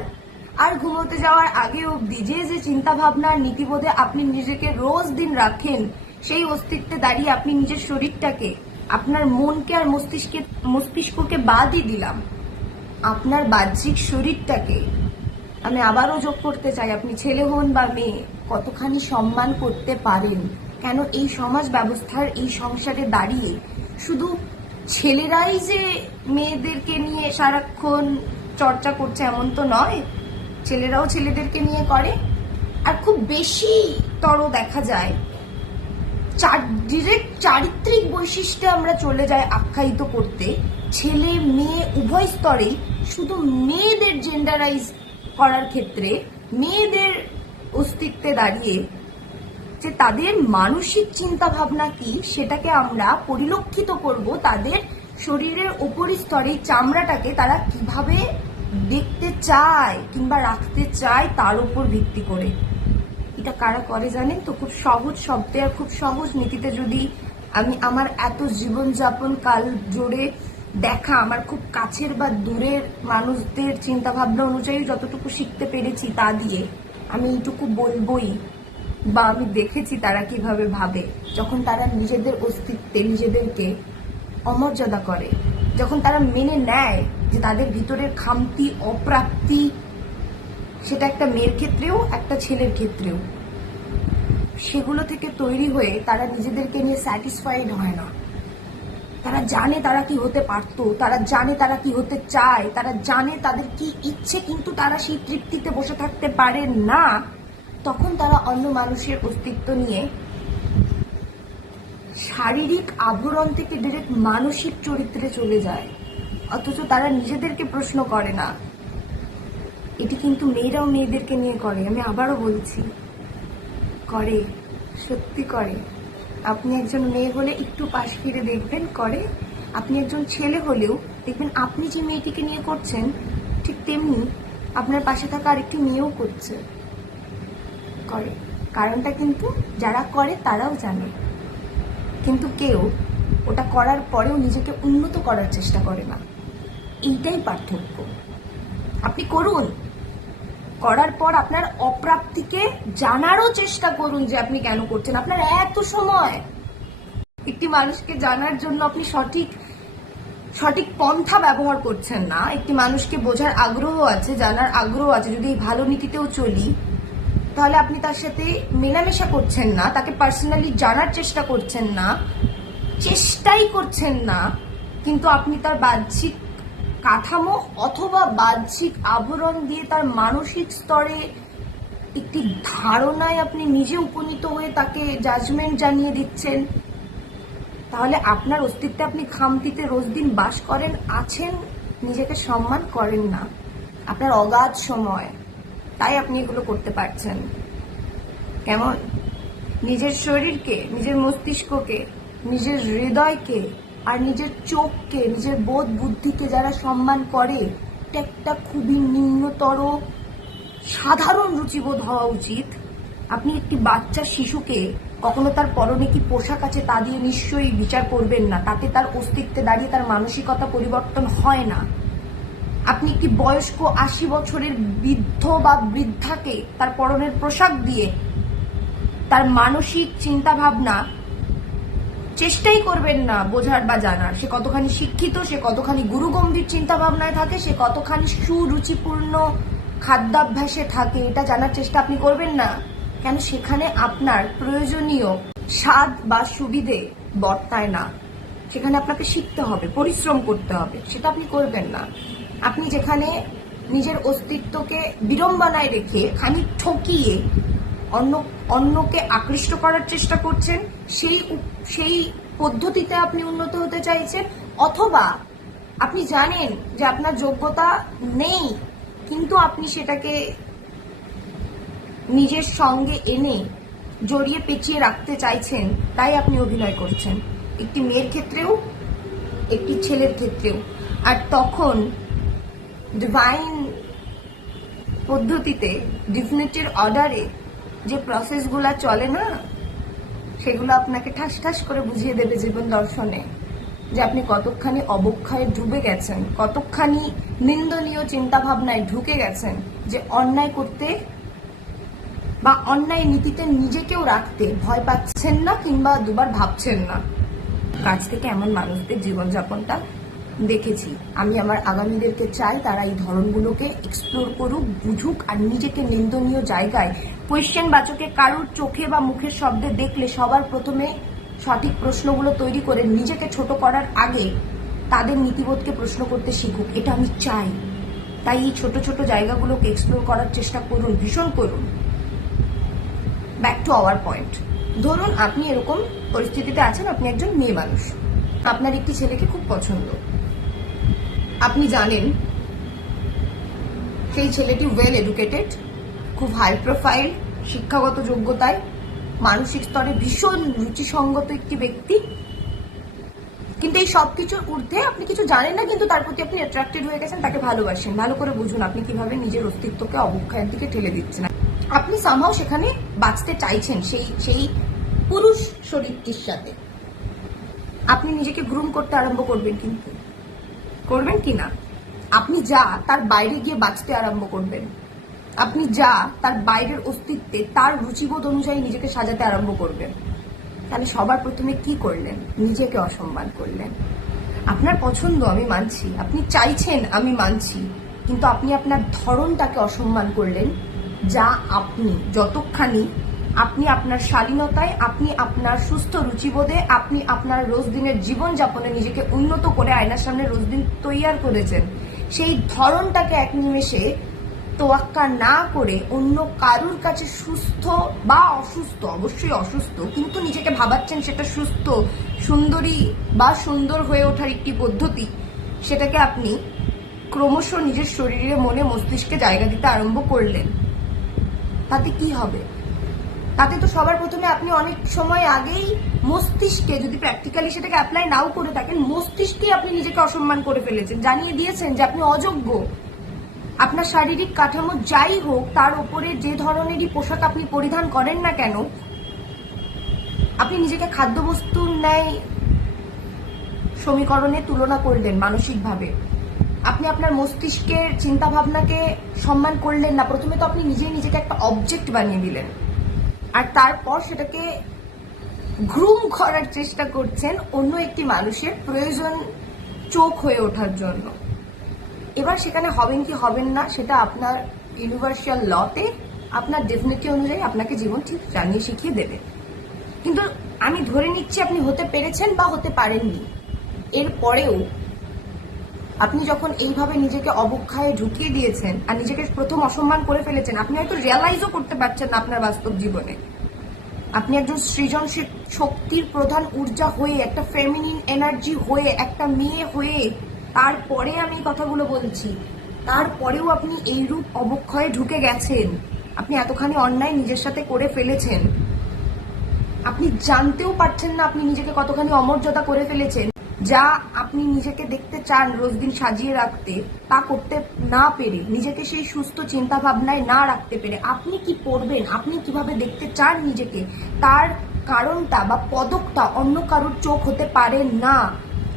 আর ঘুমোতে যাওয়ার আগে অব্দি যে যে চিন্তা ভাবনা নীতিবোধে আপনি নিজেকে রোজ দিন রাখেন, সেই অস্তিত্বে দাঁড়িয়ে আপনি নিজের শরীরটাকে, আপনার মনকে আর মস্তিষ্ককে বাদই দিলাম, আপনার বাহ্যিক শরীরটাকে আমি আবারও যোগ করতে চাই, আপনি ছেলে হন বা মেয়ে, কতখানি সম্মান করতে পারেন। কেন এই সমাজ ব্যবস্থার এই সংসারে দাঁড়িয়ে শুধু ছেলেরাই যে মেয়েদেরকে নিয়ে সারাক্ষণ চর্চা করছে এমন তো নয়, ছেলেরাও ছেলেদেরকে নিয়ে করে। আর খুব বেশি তর দেখা যায় ডিরেক্ট চারিত্রিক বৈশিষ্ট্যে আমরা চলে যাই আখ্যায়িত করতে, ছেলে মেয়ে উভয় স্তরেই শুধু মেয়েদের জেন্ডারাইজ করার ক্ষেত্রে, মেয়েদের অস্তিত্বে দাঁড়িয়ে যে তাদের মানসিক চিন্তা ভাবনা কি সেটাকে আমরা পরিলক্ষিত করব, তাদের শরীরের উপরি স্তরে চামড়াটাকে তারা কিভাবে দেখতে চায় কিংবা রাখতে চায় তার উপর ভিত্তি করে। এটা কারা করে জানেন তো? খুব সহজ শব্দে আর খুব সহজ নীতিতে যদি আমি আমার এত জীবনযাপন কাল জুড়ে দেখা আমার খুব কাছের বা দূরের মানুষদের চিন্তা ভাবনা অনুযায়ী যতটুকু শিখতে পেরেছি তা দিয়ে আমি এইটুকু বলবই, বা আমি দেখেছি তারা কিভাবে ভাবে যখন তারা নিজেদের অস্তিত্বে নিজেদেরকে অমর্যাদা করে, যখন তারা মেনে নেয় যে তাদের ভিতরের খামতি অপ্রাপ্তি, সেটা একটা মেয়ের ক্ষেত্রেও একটা ছেলের ক্ষেত্রেও, সেগুলো থেকে তৈরি হয়ে তারা নিজেদেরকে নিয়ে স্যাটিসফাইড হয় না। তারা জানে তারা কি হতে পারত, তারা জানে তারা কি হতে চায়, তারা জানে তাদের কি ইচ্ছে, কিন্তু তারা সেই তৃপ্তিতে বসে থাকতে পারে না। তখন তারা অন্য মানুষের অস্তিত্ব নিয়ে শারীরিক আবরণ থেকে ডিরেক্ট মানসিক চরিত্রে চলে যায়, অথচ তারা নিজেদেরকে প্রশ্ন করে না। এটি কিন্তু মেয়েরাও মেয়েদেরকে নিয়ে করে, আমি আবারও বলছি, করে, সত্যি করে। আপনি একজন মেয়ে হলে একটু পাশ ফিরে দেখবেন করে, আপনি একজন ছেলে হলেও দেখবেন আপনি যে মেয়েটিকে নিয়ে করছেন ঠিক তেমনি আপনার পাশে থাকা আরেকটি মেয়েও করছে, করে। কারণটা কিন্তু যারা করে তারাও জানে, কিন্তু কেউ ওটা করার পরেও নিজেকে উন্নত করার চেষ্টা করে না। এইটাই পার্থক্য। আপনি করুন, করার পর আপনার অপ্রাপ্তিকে জানারও চেষ্টা করুন যে আপনি কেন করছেন। আপনার এত সময় একটি মানুষকে জানার জন্য আপনি সঠিক পন্থা ব্যবহার করছেন না, একটি মানুষকে বোঝার আগ্রহ আছে, জানার আগ্রহ আছে, যদি এই ভালো নীতিতেও চলি, তাহলে আপনি তার সাথে মেলামেশা করছেন না, তাকে পার্সোনালি জানার চেষ্টা করছেন না, চেষ্টাই করছেন না, কিন্তু আপনি তার বাহ্যিক কাঠামো অথবা বাহ্যিক আবরণ দিয়ে তার মানসিক স্তরে একটি ধারণায় আপনি নিজে উপনীত হয়ে তাকে জাজমেন্ট জানিয়ে দিচ্ছেন। তাহলে আপনার অস্তিত্বে আপনি খামতিতে রোজ দিন বাস করেন, আছেন নিজেকে সম্মান করেন না, আপনার অগাধ সময়, তাই আপনি এগুলো করতে পারছেন। কেমন? নিজের শরীরকে, নিজের মস্তিষ্ককে, নিজের হৃদয়কে আর নিজের চোখকে, নিজের বোধ বুদ্ধিকে যারা সম্মান করে, এটা একটা খুবই নিম্নতর সাধারণ রুচিবোধ হওয়া উচিত। আপনি একটি বাচ্চা শিশুকে কখনো তার পরনে কি পোশাক আছে তা দিয়ে নিশ্চয়ই বিচার করবেন না, তাতে তার অস্তিত্বে দাঁড়িয়ে তার মানসিকতা পরিবর্তন হয় না। আপনি একটি বয়স্ক 80 বছরের বৃদ্ধ বা বৃদ্ধাকে তার পরনের পোশাক দিয়ে তার মানসিক চিন্তা ভাবনা চেষ্টাই করবেন না বোঝার বা জানার, সে কতখানি শিক্ষিত, সে কতখানি গুরুগম্ভীর চিন্তা ভাবনায় থাকে, সে কতখানি সুরুচিপূর্ণ খাদ্যাভ্যাসে থাকে, এটা জানার চেষ্টা আপনি করবেন না। কেন? সেখানে আপনার প্রয়োজনীয় স্বাদ বা সুবিধে বর্তায় না, সেখানে আপনাকে শিখতে হবে, পরিশ্রম করতে হবে, সেটা আপনি করবেন না। আপনি যেখানে নিজের অস্তিত্বকে বিড়ম্বনায় রেখে খানিক ঠকিয়ে অন্যকে আকৃষ্ট করার চেষ্টা করছেন, সেই পদ্ধতিতে আপনি উন্নত হতে চাইছেন, অথবা আপনি জানেন যে আপনার যোগ্যতা নেই কিন্তু আপনি সেটাকে নিজের সঙ্গে এনে জড়িয়ে পেঁচিয়ে রাখতে চাইছেন, তাই আপনি অভিনয় করছেন, একটি মেয়ের ক্ষেত্রেও একটি ছেলের ক্ষেত্রেও। আর তখন ডিভাইন পদ্ধতিতে, ডিফিনিটির অর্ডারে যে প্রসেসগুলো চলে না, সেগুলো আপনাকে ঠাস ঠাস করে বুঝিয়ে দেবে জীবন দর্শনে যে আপনি কতখানি অবক্ষয়ে ডুবে গেছেন, কতখানি নিন্দনীয় চিন্তা ভাবনায় ঢুকে গেছেন, যে অন্যায় করতে বা অন্যায় নীতিতে নিজেকেও রাখতে ভয় পাচ্ছেন না কিংবা দুবার ভাবছেন না। কাছ থেকে এমন মানুষদের জীবনযাপনটা দেখেছি আমি। আমার আগামীদেরকে চাই তারা এই ধরনগুলোকে এক্সপ্লোর করুক, বুঝুক, আর নিজেকে নিন্দনীয় জায়গায় কোয়েশ্চেন বাচকে কারুর চোখে বা মুখের শব্দে দেখলে সবার প্রথমে সঠিক প্রশ্নগুলো তৈরি করে নিজেকে ছোট করার আগে তাদের নীতিবোধকে প্রশ্ন করতে শিখুক, এটা আমি চাই। তাই এই ছোট ছোট জায়গাগুলোকে এক্সপ্লোর করার চেষ্টা করুন, ভীষণ করুন। Back to our point. ধরুন আপনি এরকম পরিস্থিতিতে আছেন, আপনি একজন মেয়ে মানুষ, আপনার একটি ছেলেকে খুব পছন্দ, আপনি জানেন সেই ছেলেটি ওয়েল এডুকেটেড, খুব হাই প্রোফাইল, শিক্ষাগত যোগ্যতায়, মানসিক স্তরে ভীষণ রুচিসঙ্গত একটি ব্যক্তি, কিন্তু এই সবকিছুর ঊর্ধ্বে আপনি কিছু জানেন না, কিন্তু তার প্রতি আপনি অ্যাট্রাক্টেড হয়ে গেছেন, তাকে ভালোবাসেন। ভালো করে বুঝুন আপনি কিভাবে নিজের অস্তিত্বকে অবক্ষয়ের দিকে ঠেলে দিচ্ছেন। আপনি সামহাও সেখানে বাঁচতে চাইছেন সেই পুরুষ শরীরটির সাথে। আপনি নিজেকে গ্রুম করতে আরম্ভ করবেন, কিন্তু করবেন কি না? আপনি যা তার বাইরে গিয়ে বাঁচতে আরম্ভ করবেন, আপনি যা তার বাইরের অস্তিত্বে তার রুচিবোধ অনুযায়ী নিজেকে সাজাতে আরম্ভ করবেন। তাহলে সবার প্রথমে কি করলেন? নিজেকে অসম্মান করলেন। আপনার পছন্দ আমি মানছি, আপনি চাইছেন আমি মানছি, কিন্তু আপনি আপনার ধরনটাকে অসম্মান করলেন। যা আপনি যতখানি আপনি আপনার শালীনতায়, আপনি আপনার সুস্থ রুচিবোধে, আপনি আপনার রোজ দিনের জীবনযাপনে নিজেকে উন্নত করে আয়নার সামনে রোজ দিন তৈয়ার করেছেন, সেই ধরনটাকে এক নিমেষে তোয়াক্কা না করে অন্য কারুর কাছে সুস্থ বা অসুস্থ, অবশ্যই অসুস্থ, কিন্তু নিজেকে ভাবাচ্ছেন সেটা সুস্থ, সুন্দরী বা সুন্দর হয়ে ওঠার একটি পদ্ধতি, সেটাকে আপনি ক্রমশ নিজের শরীরে, মনে, মস্তিষ্কে জায়গা দিতে আরম্ভ করলেন। তাতে কি হবে? তাতে তো সবার প্রথমে আপনি অনেক সময় আগেই মস্তিষ্কে, যদি প্র্যাকটিক্যালি সেটাকে অ্যাপ্লাই নাও করে থাকেন, মস্তিষ্কে আপনি নিজেকে অসম্মান করে ফেলেছেন, জানিয়ে দিয়েছেন যে আপনি অযোগ্য। আপনার শারীরিক কাঠামো যাই হোক, তার উপরে যে ধরনেরই পোশাক আপনি পরিধান করেন না কেন, আপনি নিজেকে খাদ্যবস্তুর ন্যায় সমীকরণে তুলনা করলেন মানসিকভাবে। আপনি আপনার মস্তিষ্কের চিন্তা ভাবনাকে সম্মান করলেন না। প্রথমে তো আপনি নিজেই নিজেকে একটা অবজেক্ট বানিয়ে দিলেন, আর তারপর সেটাকে গ্রুম করার চেষ্টা করছেন অন্য একটি মানুষের প্রয়োজন চোখ হয়ে ওঠার জন্য। এবার সেখানে হবেন কি হবেন না সেটা আপনার ইউনিভার্সাল লতে, আপনার ডেফিনেটি অনুযায়ী আপনাকে জীবন ঠিক জানিয়ে শিখিয়ে দেবে। কিন্তু আমি ধরে নিচ্ছি আপনি হতে পেরেছেন বা হতে পারেননি, এরপরেও আপনি যখন এইভাবে নিজেকে অবক্ষয়ে ঢুকিয়ে দিয়েছেন আর নিজেকে প্রথম অসম্মান করে ফেলেছেন, আপনি হয়তো রিয়ালাইজও করতে পারছেন না আপনার বাস্তব জীবনে আপনি একজন সৃজনশীল শক্তির প্রধান ঊর্জা হয়ে, একটা ফেমিনিন এনার্জি হয়ে, একটা মেয়ে হয়ে তারপরে আমি এই কথাগুলো বলছি, তারপরেও আপনি এইরূপ অবক্ষয়ে ঢুকে গেছেন। আপনি এতখানি অন্যায় নিজের সাথে করে ফেলেছেন, আপনি জানতেও পারছেন না আপনি নিজেকে কতখানি অমর্যাদা করে ফেলেছেন। যা আপনি নিজেকে দেখতে চান রোজ দিন সাজিয়ে রাখতে, তা করতে না পেরে, নিজেকে সেই সুস্থ চিন্তা ভাবনায় না রাখতে পেরে, আপনি কি পড়বেন, আপনি কিভাবে দেখতে চান নিজেকে, তার কারণটা বা পদকটা অন্য কারোর চোখ হতে পারে না।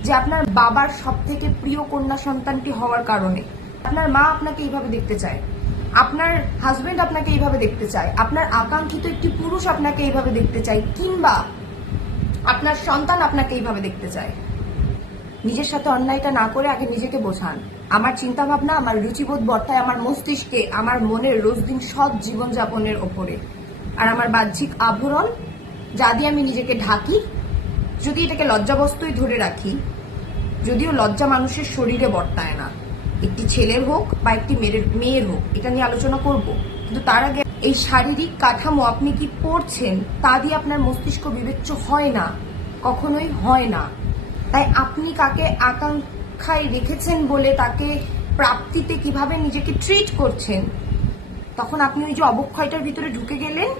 যে আপনার বাবার সব থেকে প্রিয় কন্যা সন্তানটি হওয়ার কারণে আপনার মা আপনাকে এইভাবে দেখতে চায়, আপনার হাজবেন্ড আপনাকে এইভাবে দেখতে চায়, আপনার আকাঙ্ক্ষিত একটি পুরুষ আপনাকে এইভাবে দেখতে চায়, কিংবা আপনার সন্তান আপনাকে এইভাবে দেখতে চায়। নিজের সাথে অন্যায়টা না করে আগে নিজেকে বোঝান। আমার চিন্তা ভাবনা, আমার রুচিবোধ বর্তায় আমার মস্তিষ্কে, আমার মনের রোজ দিন সৎ জীবনযাপনের ওপরে। আর আমার বাহ্যিক আভরণ যা দিয়ে আমি নিজেকে ঢাকি, যদি এটাকে লজ্জাবস্তুই ধরে রাখি, যদিও লজ্জা মানুষের শরীরে বর্তায় না, একটি ছেলের হোক বা একটি মেয়ের হোক, এটা নিয়ে আলোচনা করব। কিন্তু তার আগে এই শারীরিক কাঠামো আপনি কি পড়ছেন তা দিয়ে আপনার মস্তিষ্ক বিবেচ্য হয় না, কখনোই হয় না। তাই আপনি কাকে আকাঙ্ক্ষায় রেখেছেন বলে তাকে প্রাপ্তিতে কিভাবে নিজেকে ট্রিট করছেন, তখন আপনি ওই যে অবক্ষয়টার ভিতরে ঢুকে গেলেন।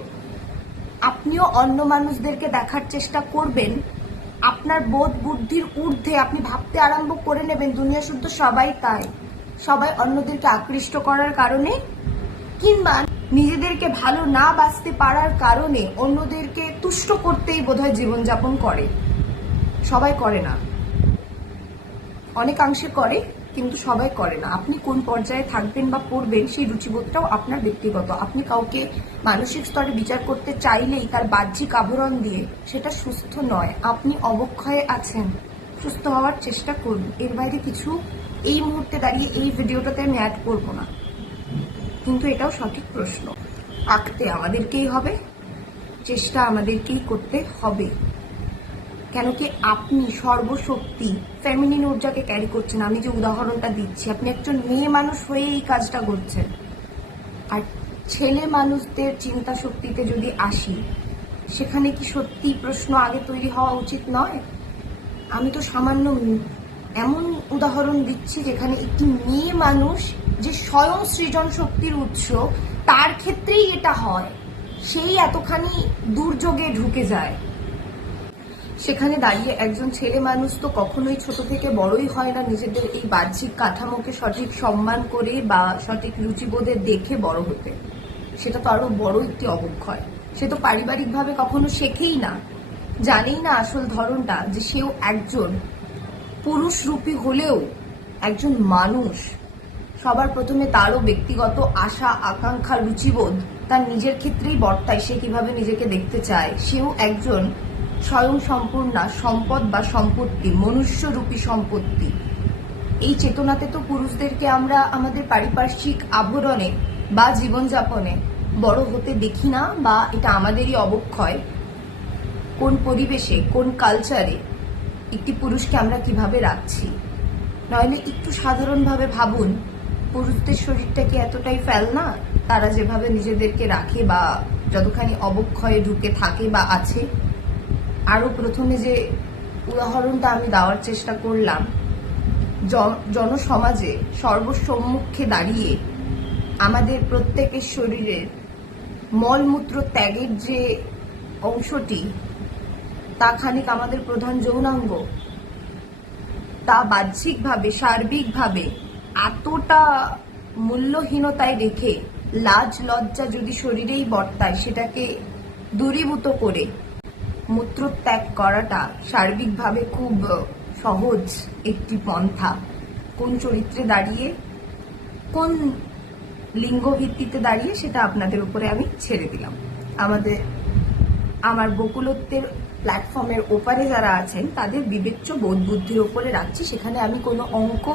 আপনিও অন্য মানুষদেরকে দেখার চেষ্টা করবেন, আপনার বোধ বুদ্ধির ঊর্ধ্বে আপনি ভাবতে আরম্ভ করে নেবেন দুনিয়া শুদ্ধ সবাই তাই, সবাই অন্যদেরকে আকৃষ্ট করার কারণে কিংবা নিজেদেরকে ভালো না বাঁচতে পারার কারণে অন্যদেরকে তুষ্ট করতেই বোধহয় জীবনযাপন করে। সবাই করে না, অনেকাংশে করে, কিন্তু সবাই করে না। আপনি কোন পর্যায়ে থাকবেন বা পড়বেন সেই রুচিবোধটাও আপনার ব্যক্তিগত। আপনি কাউকে মানসিক স্তরে বিচার করতে চাইলেই তার বাহ্যিক আভরণ দিয়ে, সেটা সুস্থ নয়। আপনি অবক্ষয়ে আছেন, সুস্থ হওয়ার চেষ্টা করুন। এর বাইরে কিছু এই মুহূর্তে দাঁড়িয়ে এই ভিডিওটাতে আমি অ্যাড করবো না, কিন্তু এটাও সঠিক প্রশ্ন। আঁকতে আমাদেরকেই হবে, চেষ্টা আমাদেরকেই করতে হবে। কেন কি আপনি সর্বশক্তি ফেমিনিন ঊর্জাকে ক্যারি করছেন। আমি যে উদাহরণটা দিচ্ছি, আপনি একজন মেয়ে মানুষ হয়ে এই কাজটা করছেন। আর ছেলে মানুষদের চিন্তা শক্তিতে যদি আসি, সেখানে কি সত্যি প্রশ্ন আগে তৈরি হওয়া উচিত নয়? আমি তো সামান্য এমন উদাহরণ দিচ্ছি যেখানে একটি মেয়ে মানুষ যে স্বয়ং সৃজন শক্তির উৎস, তার ক্ষেত্রেই এটা হয়, সেই এতখানি দুর্যোগে ঢুকে যায়। সেখানে দাঁড়িয়ে একজন ছেলে মানুষ তো কখনোই ছোট থেকে বড়ই হয় না নিজেদের এই বাহ্যিক কাঠামোকে সঠিক সম্মান করে বা সঠিক রুচিবোধে দেখে বড় হতে। সেটা তো আরো বড় একটি অবক্ষয়। সে তো পারিবারিকভাবে কখনো শেখেই না, জানেই না আসল ধরনটা, যে সেও একজন পুরুষরূপী হলেও একজন মানুষ। সবার প্রথমে তারও ব্যক্তিগত আশা, আকাঙ্ক্ষা, রুচিবোধ তার নিজের ক্ষেত্রেই বর্তায়। সে কিভাবে নিজেকে দেখতে চায়, সেও একজন স্বয়ং সম্পূর্ণা সম্পদ বা সম্পত্তি, মনুষ্যরূপী সম্পত্তি। এই চেতনাতে তো পুরুষদেরকে আমরা আমাদের পারিপার্শ্বিক আভরণে বা জীবনযাপনে বড় হতে দেখি না, বা এটা আমাদেরই অবক্ষয়। কোন পরিবেশে, কোন কালচারে একটি পুরুষকে আমরা কিভাবে রাখছি। নইলে একটু সাধারণভাবে ভাবুন, পুরুষদের শরীরটা কি এতটাই ফেলনা? তারা যেভাবে নিজেদেরকে রাখে বা যতখানি অবক্ষয়ে ঢুকে থাকে বা আছে। আরো প্রথমে যে উদাহরণটা আমি দেওয়ার চেষ্টা করলাম, জনসমাজে সর্বসম্মুখে দাঁড়িয়ে আমাদের প্রত্যেকের শরীরের মলমূত্র ত্যাগের যে অংশটি, তা খানিক আমাদের প্রধান যৌনাঙ্গ, তা বাহ্যিকভাবে, সার্বিকভাবে এতটা মূল্যহীনতায় রেখে, লাজ লজ্জা যদি শরীরেই বর্তায়, সেটাকে দূরীভূত করে মূত্র ত্যাগ করাটা সার্বিকভাবে খুব সহজ একটি পন্থা। কোন চরিত্রে দাঁড়িয়ে, কোন লিঙ্গ ভিত্তিতে দাঁড়িয়ে, সেটা আপনাদের উপরে আমি ছেড়ে দিলাম। আমার বকুলত্বের প্ল্যাটফর্মের ওপারে যারা আছেন তাদের বিবেচ্য বোধ বুদ্ধির ওপরে রাখছি। সেখানে আমি কোনো অঙ্ক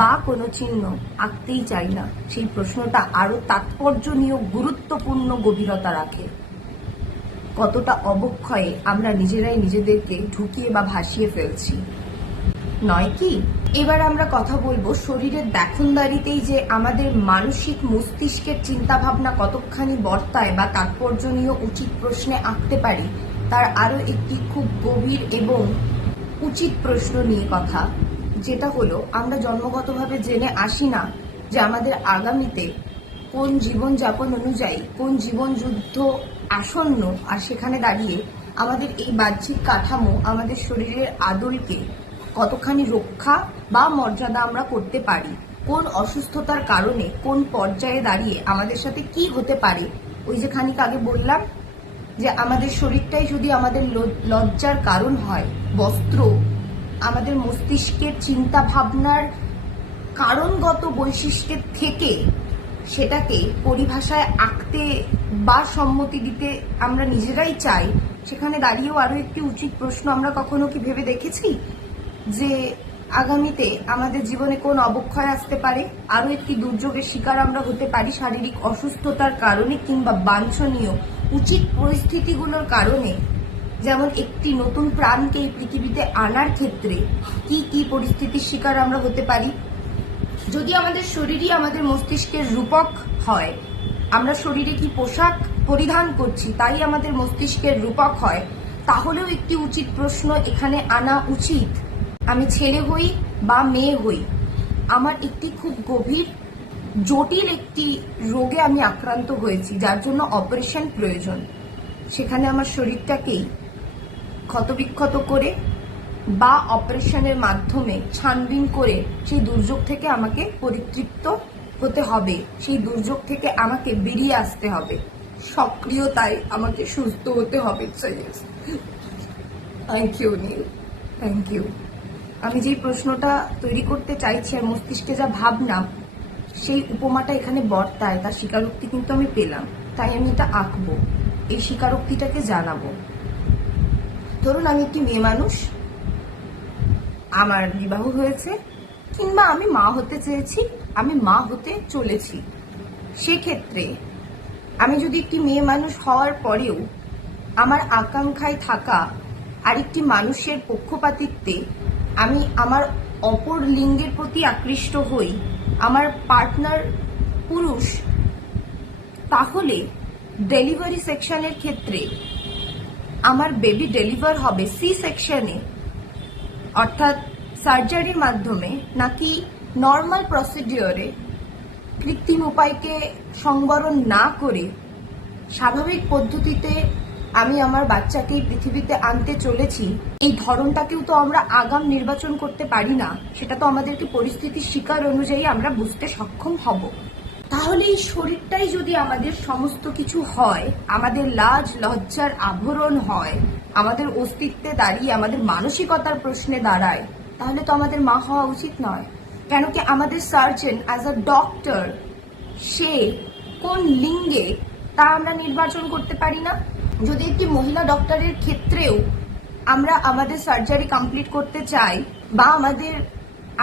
বা কোনো চিহ্ন আঁকতেই চাই না। সেই প্রশ্নটা আরো তাৎপর্যনীয়, গুরুত্বপূর্ণ গভীরতা রাখে। কতটা অবক্ষয়ে আমরা নিজেরাই নিজেদেরকে ঢুকিয়ে বা ভাসিয়ে ফেলছি, নয় কি? এবার আমরা কথা বলবো শরীরের দেখনদারিতেই যে আমাদের মানসিক মস্তিষ্কের চিন্তা ভাবনা কতখানি বর্তায় বা তাৎপর্যনীয় উচিত প্রশ্নে আঁকতে পারি, তার আরো একটি খুব গভীর এবং উচিত প্রশ্ন নিয়ে কথা, যেটা হলো, আমরা জন্মগতভাবে জেনে আসি না যে আমাদের আগামীতে কোন জীবনযাপন অনুযায়ী কোন জীবন যুদ্ধ আসন্ন, আর সেখানে দাঁড়িয়ে আমাদের এই বাহ্যিক কাঠামো আমাদের শরীরের আদলকে কতখানি রক্ষা বা মর্যাদা আমরা করতে পারি, কোন অসুস্থতার কারণে কোন পর্যায়ে দাঁড়িয়ে আমাদের সাথে কি হতে পারে। ওই যে খানিক আগে বললাম যে আমাদের শরীরটাই যদি আমাদের লজ্জার কারণ হয়, বস্ত্র আমাদের মস্তিষ্কের চিন্তা ভাবনার কারণগত বৈশিষ্ট্যের থেকে সেটাকে পরিভাষায় আঁকতে বা সম্মতি দিতে আমরা নিজেরাই চাই, সেখানে দাঁড়িয়েও আরো একটি উচিত প্রশ্ন আমরা কখনো কি ভেবে দেখেছি যে আগামীতে আমাদের জীবনে কোন অবক্ষয় আসতে পারে, আরো একটি দুর্যোগের শিকার আমরা হতে পারি শারীরিক অসুস্থতার কারণে কিংবা বাঞ্ছনীয় উচিত পরিস্থিতিগুলোর কারণে। যেমন একটি নতুন প্রাণকে এই পৃথিবীতে আনার ক্ষেত্রে কি কি পরিস্থিতির শিকার আমরা হতে পারি। যদি আমাদের শরীরই আমাদের মস্তিষ্কের রূপক হয়, আমরা শরীরে কি পোশাক পরিধান করছি তাই আমাদের মস্তিষ্কের রূপক হয়, তাহলেও একটি উচিত প্রশ্ন এখানে আনা উচিত। আমি ছেলে হই বা মেয়ে হই, আমার একটি খুব গভীর জটিল একটি রোগে আমি আক্রান্ত হয়েছি যার জন্য অপারেশন প্রয়োজন, সেখানে আমার শরীরটাকেই ক্ষতবিক্ষত করে বা অপারেশনের মাধ্যমে ছানবিন করে সেই দুর্যোগ থেকে আমাকে পরিতৃপ্ত হতে হবে, সেই দুর্যোগ থেকে আমাকে বেরিয়ে আসতে হবে, সক্রিয়তায় আমাকে সুস্থ হতে হবে। Thank you Neel, thank you. আমি যেই প্রশ্নটা তৈরি করতে চাইছি আর মস্তিষ্কে যা ভাবনা সেই উপমাটা এখানে বর্তায়, তার স্বীকারোক্তি কিন্তু আমি পেলাম, তাই আমি এটা আঁকবো, এই স্বীকারোক্তিটাকে জানাবো। ধরুন আমি একটি মেয়ে মানুষ, আমার বিবাহ হয়েছে কিংবা আমি মা হতে চেয়েছি, আমি মা হতে চলেছি। সেক্ষেত্রে আমি যদি একটি মেয়ে মানুষ হওয়ার পরেও আমার আকাঙ্ক্ষায় থাকা আরেকটি মানুষের পক্ষপাতিত্বে আমি আমার অপর লিঙ্গের প্রতি আকৃষ্ট হই, আমার পার্টনার পুরুষ, তাহলে ডেলিভারি সেকশনের ক্ষেত্রে আমার বেবি ডেলিভার হবে সি সেকশনে, অর্থাৎ সার্জারির মাধ্যমে, নাকি নর্মাল প্রসিডিওরে কৃত্রিম উপায়কে সংবরণ না করে স্বাভাবিক পদ্ধতিতে আমি আমার বাচ্চাকে এই পৃথিবীতে আনতে চলেছি। এই ধরনটাকেও তো আমরা আগাম নির্বাচন করতে পারি না, সেটা তো আমাদেরকে পরিস্থিতির শিকার অনুযায়ী আমরা বুঝতে সক্ষম হব। তাহলে এই শরীরটাই যদি আমাদের সমস্ত কিছু হয়, আমাদের লাজ লজ্জার আভরণ হয়, আমাদের অস্তিত্বে দাঁড়িয়ে আমাদের মানসিকতার প্রশ্নে দাঁড়ায়, তাহলে তো আমাদের মা হওয়া উচিত নয়। কেন কি আমাদের সার্জন অ্যাজ আ ডক্টর সে কোন লিঙ্গে তা আমরা নির্বাচন করতে পারি না। যদি একটি মহিলা ডক্টরের ক্ষেত্রেও আমরা আমাদের সার্জারি কমপ্লিট করতে চাই বা আমাদের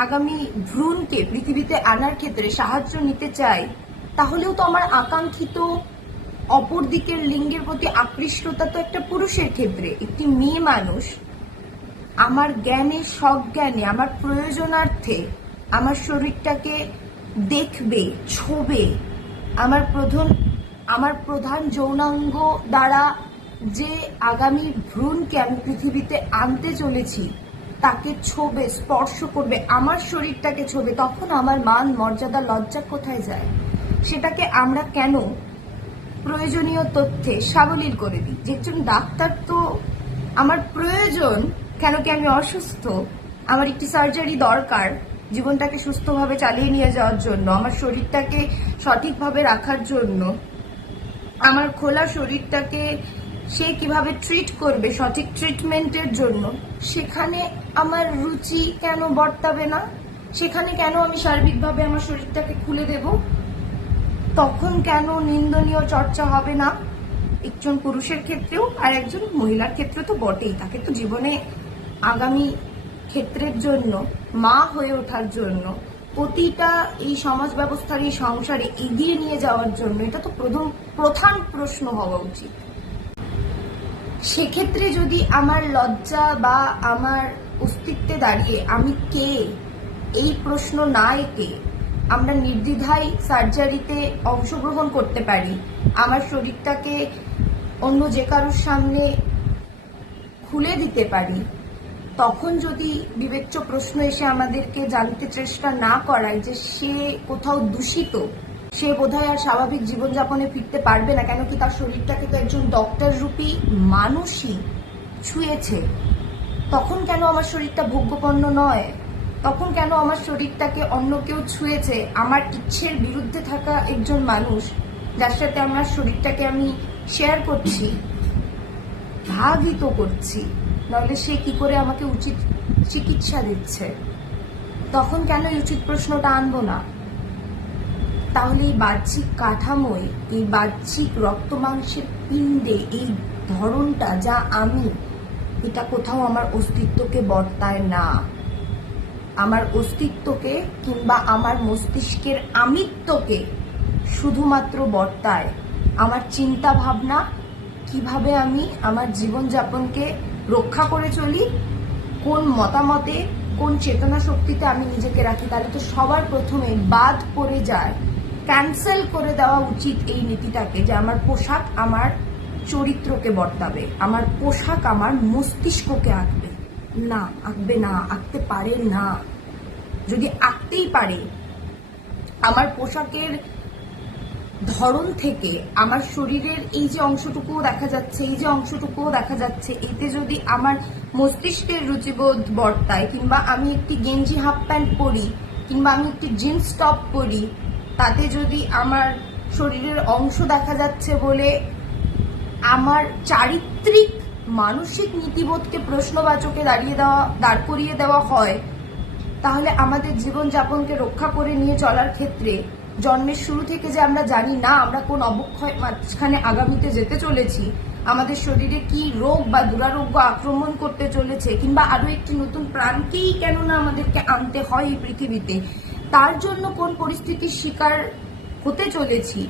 আগামী ভ্রূণকে পৃথিবীতে আনার ক্ষেত্রে সাহায্য নিতে চাই, তাহলেও তো আমার আকাঙ্ক্ষিত অপর দিকের লিঙ্গের প্রতি আকৃষ্টতা তো একটা পুরুষের ক্ষেত্রে। একটি মেয়ে মানুষ আমার জ্ঞানে সজ্ঞানে আমার প্রয়োজনার্থে আমার শরীরটাকে দেখবে, ছোবে, আমার প্রধান যৌনাঙ্গ দ্বারা যে আগামী ভ্রূণকে আমি পৃথিবীতে আনতে চলেছি তাকে ছোবে, স্পর্শ করবে, আমার শরীরটাকে ছোবে, তখন আমার মান মর্যাদা লজ্জা কোথায় যায়? সেটাকে আমরা কেন প্রয়োজনীয় তথ্যে সাবলীল করে দিই যে একজন ডাক্তার তো আমার প্রয়োজন, কেন কি আমি অসুস্থ, আমার একটি সার্জারি দরকার জীবনটাকে সুস্থভাবে চালিয়ে নিয়ে যাওয়ার জন্য, আমার শরীরটাকে সঠিকভাবে রাখার জন্য, আমার খোলা শরীরটাকে সে কিভাবে ট্রিট করবে সঠিক ট্রিটমেন্টের জন্য, সেখানে আমার রুচি কেন বর্তাবে না? সেখানে কেন আমি সার্বিকভাবে আমার শরীরটাকে খুলে দেব? তখন কেন নিন্দনীয় চর্চা হবে না? একজন পুরুষের ক্ষেত্রেও আর একজন মহিলার ক্ষেত্রে তো বটেই, তাকে তো জীবনে আগামী ক্ষেত্রের জন্য, মা হয়ে ওঠার জন্য, প্রতিটা এই সমাজ ব্যবস্থার এই সংসারে এগিয়ে নিয়ে যাওয়ার জন্য এটা তো প্রধান প্রশ্ন হওয়া উচিত। সেক্ষেত্রে যদি আমার লজ্জা বা আমার অস্তিত্বে দাঁড়িয়ে আমি কে এই প্রশ্ন না এঁকে আমরা নির্দ্বিধায় সার্জারিতে অংশগ্রহণ করতে পারি, আমার শরীরটাকে অন্য যে কারোর সামনে খুলে দিতে পারি, তখন যদি বিবেচ্য প্রশ্ন এসে আমাদেরকে জানতে চেষ্টা না করায় যে সে কোথাও দূষিত, সে বোধহয় আর স্বাভাবিক জীবনযাপনে ফিরতে পারবে না, কেন কি তার শরীরটাকে তো একজন ডক্টর রূপী মানুষই ছুঁয়েছে, তখন কেন আমার শরীরটা ভোগ্যপণ্য নয়? তখন কেন আমার শরীরটাকে অন্য কেউ ছুঁয়েছে, আমার ইচ্ছের বিরুদ্ধে থাকা একজন মানুষ যার সাথে আমার শরীরটাকে আমি শেয়ার করছি, ভাগই তো করছি, নাহলে সে কি করে আমাকে উচিত চিকিৎসা দিচ্ছে? তখন কেন এই উচিত প্রশ্নটা আনবো না? তাহলে এই বাহ্যিক কাঠামোয়, এই বাহ্যিক রক্ত মাংসের পিণ্ডে এই ধরনটা যা আমি, এটা কোথাও আমার অস্তিত্বকে বর্তায় না। আমার অস্তিত্বকে কিংবা আমার মস্তিষ্কের আমিত্বকে শুধুমাত্র বর্তায় আমার চিন্তা ভাবনা, কিভাবে আমি আমার জীবনযাপনকে রক্ষা করে চলি, কোন মতামতে, কোন চেতনা শক্তিতে আমি নিজেকে রাখি। তাহলে তো সবার প্রথমে বাদ পড়ে যায়, ক্যান্সেল করে দেওয়া উচিত এই নীতিটাকে যে আমার পোশাক আমার চরিত্রকে বর্তাবে, আমার পোশাক আমার মস্তিষ্ককে আঁকবে। না, আঁকবে না, আঁকতে পারে না। যদি আঁকতেই পারে, আমার পোশাকের ধরন থেকে আমার শরীরের এই যে অংশটুকুও দেখা যাচ্ছে, এই যে অংশটুকুও দেখা যাচ্ছে, এতে যদি আমার মস্তিষ্কের রুচিবোধ বর্তায়, কিংবা আমি একটি গেঞ্জি হাফ প্যান্ট পরি, কিংবা আমি একটি জিন্স টপ পরি, তাতে যদি আমার শরীরের অংশ দেখা যাচ্ছে বলে আমার চারিত্রিক মানসিক নীতিবোধকে প্রশ্নবাচকে দাঁড় করিয়ে দেওয়া হয়, তাহলে আমাদের জীবনযাপনকে রক্ষা করে নিয়ে চলার ক্ষেত্রে জন্মের শুরু থেকে যে আমরা জানি না আমরা কোন অবক্ষয় মাঝখানে আগামীতে যেতে চলেছি, আমাদের শরীরে কি রোগ বা দুরারোগ্য আক্রমণ করতে চলেছে, কিংবা আরো একটি নতুন প্রাণকেই কেননা আমাদেরকে আনতে হয় এই পৃথিবীতে, তার জন্য কোন পরিস্থিতির শিকার হতে চলেছি,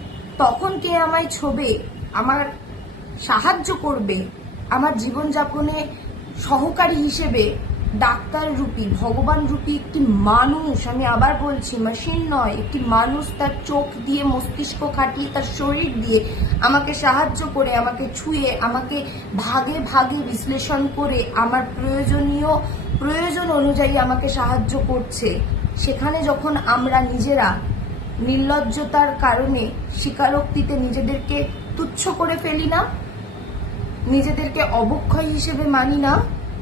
তখন কে আমায় ছোবে, আমার সাহায্য করবে, আমার জীবনযাপনে সহকারী হিসেবে ডাক্তার রূপী, ভগবান রূপী একটি মানুষ, আমি আবার বলছি মেশিন নয়, একটি মানুষ তার চোখ দিয়ে, মস্তিষ্ক খাটিয়ে, তার শরীর দিয়ে আমাকে সাহায্য করে, আমাকে ছুঁয়ে, আমাকে ভাগে ভাগে বিশ্লেষণ করে আমার প্রয়োজন অনুযায়ী আমাকে সাহায্য করছে। সেখানে যখন আমরা নিজেরা নির্লজ্জতার কারণে স্বীকারোক্তিতে নিজেদেরকে তুচ্ছ করে ফেলি না, নিজেদেরকে অবক্ষয় হিসেবে মানি না,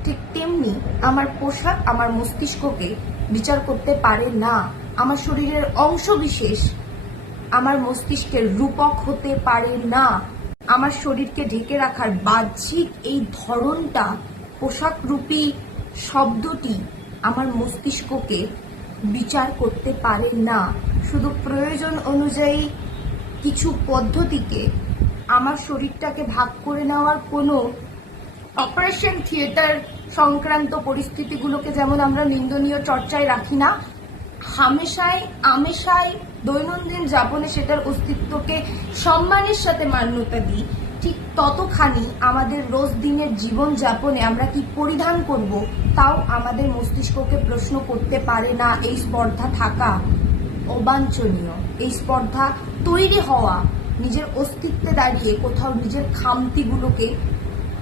ঠিক তেমনি আমার পোশাক আমার মস্তিষ্ককে বিচার করতে পারে না। আমার শরীরের অংশ বিশেষ আমার মস্তিষ্কের রূপক হতে পারে না। আমার শরীরকে ঢেকে রাখার বাহ্যিক এই ধরনটা, পোশাক রূপী শব্দটি আমার মস্তিষ্ককে বিচার করতে পারে না। শুধু প্রয়োজন অনুযায়ী কিছু পদ্ধতিকে আমার শরীরটাকে ভাগ করে নেওয়ার কোনো অপারেশন থিয়েটার সংক্রান্ত পরিস্থিতিগুলোকে যেমন আমরা নিন্দনীয় চর্চায় রাখি না, হামেশাই দৈনন্দিন যাপনে সেটার অস্তিত্বকে সম্মানের সাথে মান্যতা দিই, ঠিক ততখানি আমাদের রোজ দিনের জীবন যাপনে আমরা কি পরিধান করব তাও আমাদের মস্তিষ্ককে প্রশ্ন করতে পারে না। এই স্পর্ধা থাকা অবাঞ্ছনীয়, এই স্পর্ধা তৈরি হওয়া নিজের অস্তিত্বে দাঁড়িয়ে কোথাও নিজের খামতিগুলোকে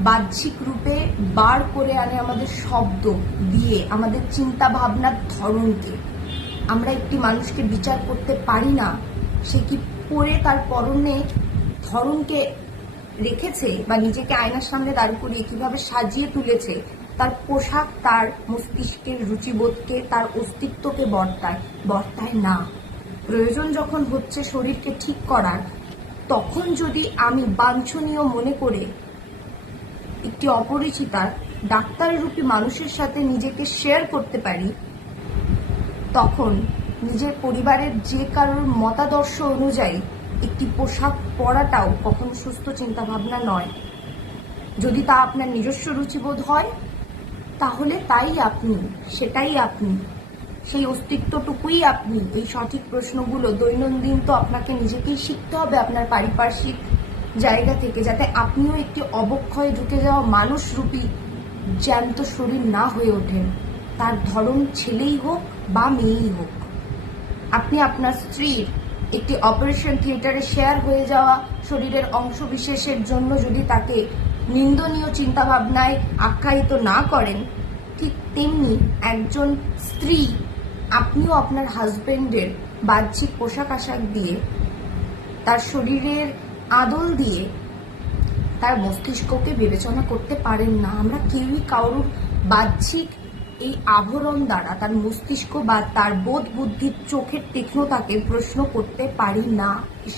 বাহ্যিক রূপে বার করে আনে আমাদের শব্দ দিয়ে, আমাদের চিন্তা ভাবনার ধরনকে। আমরা একটি মানুষকে বিচার করতে পারি না সে কি পরে তার পরনে ধরনকে রেখেছে, বা নিজেকে আয়নার সামনে দাঁড় করিয়ে কিভাবে সাজিয়ে তুলেছে, তার পোশাক তার মস্তিষ্কের রুচিবোধকে, তার অস্তিত্বকে বর্তায় না। প্রয়োজন যখন হচ্ছে শরীরকে ঠিক করার, তখন যদি আমি বাঞ্ছনীয় মনে করে একটি অপরিচিতা ডাক্তাররূপী মানুষের সাথে নিজেকে শেয়ার করতে পারি, তখন নিজের পরিবারের যে কারোর মতাদর্শ অনুযায়ী একটি পোশাক পরাটাও কখনো সুস্থ চিন্তাভাবনা নয়। যদি তা আপনার নিজস্ব রুচিবোধ হয়, তাহলে তাই আপনি, সেটাই আপনি, সেই অস্তিত্বটুকুই আপনি। এই সঠিক প্রশ্নগুলো দৈনন্দিন তো আপনাকে নিজেকেই শিখতে হবে আপনার পারিপার্শ্বিক জায়গা থেকে, যাতে আপনিও একটি অবক্ষয়ে ঢুকে যাওয়া মানুষরূপী জ্যান্ত শরীর না হয়ে ওঠেন, তার ধরন ছেলেই হোক বা মেয়েই হোক। আপনি আপনার স্ত্রীর একটি অপারেশন থিয়েটারে শেয়ার হয়ে যাওয়া শরীরের অংশ বিশেষের জন্য যদি তাকে নিন্দনীয় চিন্তাভাবনায় আখ্যায়িত না করেন, ঠিক তেমনি একজন স্ত্রী, আপনিও আপনার হাজবেন্ডের বাহ্যিক পোশাক আশাক দিয়ে, তার শরীরের আদল দিয়ে তার মস্তিষ্ককে বিবেচনা করতে পারেন না। আমরা কেউই কারোর বাহ্যিক এই আভরণ দ্বারা তার মস্তিষ্ক বা তার বোধ বুদ্ধির চোখের তীক্ষ্ণতাকে প্রশ্ন করতে পারি না।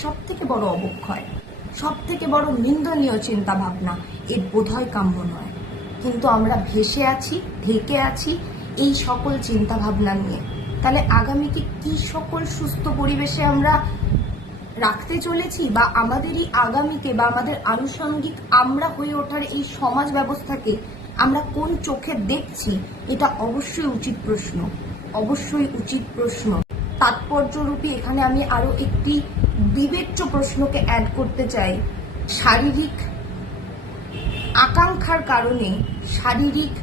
সব থেকে বড় অবক্ষয়, সব থেকে বড় নিন্দনীয় চিন্তা ভাবনা। এর বোধহয় কাম্য নয়, কিন্তু আমরা ভেসে আছি, ঢেকে আছি এই সকল চিন্তা ভাবনা নিয়ে। তাহলে আগামীকে কি সকল সুস্থ পরিবেশে আমরা রাখতে চলেছি, বা আমাদের এই আগামীকে বা আমাদের আনুষঙ্গিক আমরা হয়ে ওঠার এই সমাজ ব্যবস্থাকে আমরা কোন চোখে দেখছি, এটা অবশ্যই উচিত প্রশ্ন, অবশ্যই উচিত প্রশ্ন। তাৎপর্যরূপী এখানে আমি আরো একটি বিবেচ্য প্রশ্নকে অ্যাড করতে চাই। শারীরিক আকাঙ্ক্ষার কারণে, শারীরিক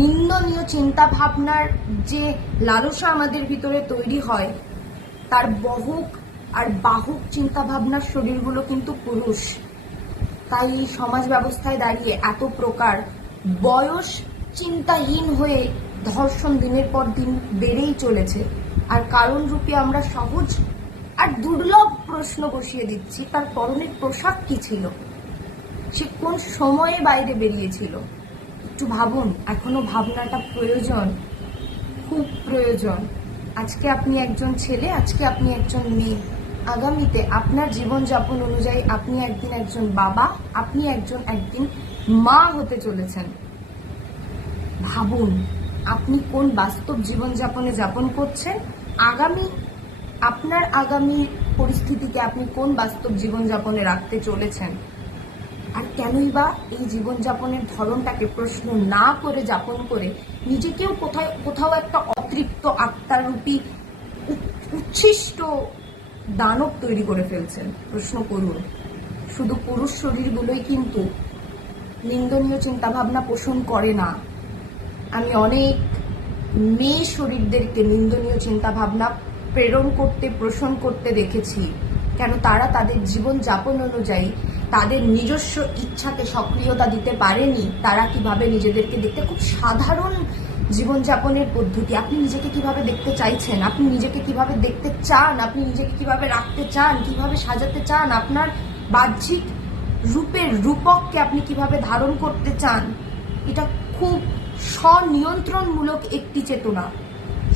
নিন্দনীয় চিন্তা ভাবনার যে লালসা আমাদের ভিতরে তৈরি হয়, তার বহক আর বাহক চিন্তা ভাবনার শরীরগুলো কিন্তু পুরুষ। তাই এই সমাজ ব্যবস্থায় দাঁড়িয়ে এত প্রকার বয়স চিন্তাহীন হয়ে ধর্ষণ দিনের পর দিন বেড়েই চলেছে। আর কারণ রূপে আমরা সহজ আর দুর্লভ প্রশ্ন বসিয়ে দিচ্ছি, তার পরনের পোশাক কি ছিল, সে কোন সময়ে বাইরে বেরিয়েছিল। একটু ভাবুন, এখনো ভাবনাটা প্রয়োজন, খুব প্রয়োজন। আজকে আপনি একজন ছেলে, আজকে আপনি একজন মেয়ে, আগামীতে আপনার জীবনযাপন অনুযায়ী আপনি একদিন একজন বাবা, আপনি একদিন মা হতে চলেছেন। ভাবুন আপনি কোন বাস্তব জীবনযাপনে যাপন করছেন, আপনার আগামী পরিস্থিতিকে আপনি কোন বাস্তব জীবনযাপনে রাখতে চলেছেন। আর কেনই বা এই জীবনযাপনের ধরনটাকে প্রশ্ন না করে যাপন করে নিজেকেও কোথাও একটা অতৃপ্ত আত্মারূপী উচ্ছিষ্ট দানব তৈরি করে ফেলছেন। প্রশ্ন করুন, শুধু পুরুষ শরীরগুলোই কিন্তু নিন্দনীয় চিন্তাভাবনা পোষণ করে না। আমি অনেক মেয়ে শরীরদেরকে নিন্দনীয় চিন্তাভাবনা প্রেরণ করতে, পোষণ করতে দেখেছি। কেন? তারা তাদের জীবন যাপন অনুযায়ী তাদের নিজস্ব ইচ্ছাকে সক্রিয়তা দিতে পারেনি। তারা কিভাবে নিজেদেরকে দেখতে, খুব সাধারণ জীবনযাপনের পদ্ধতি। আপনি নিজেকে কিভাবে দেখতে চাইছেন, আপনি নিজেকে কিভাবে দেখতে চান, আপনি নিজেকে কিভাবে রাখতে চান, কিভাবে সাজাতে চান, আপনার বাহ্যিক রূপের রূপককে আপনি কিভাবে ধারণ করতে চান, এটা খুব স্বনিয়ন্ত্রণমূলক একটি চেতনা,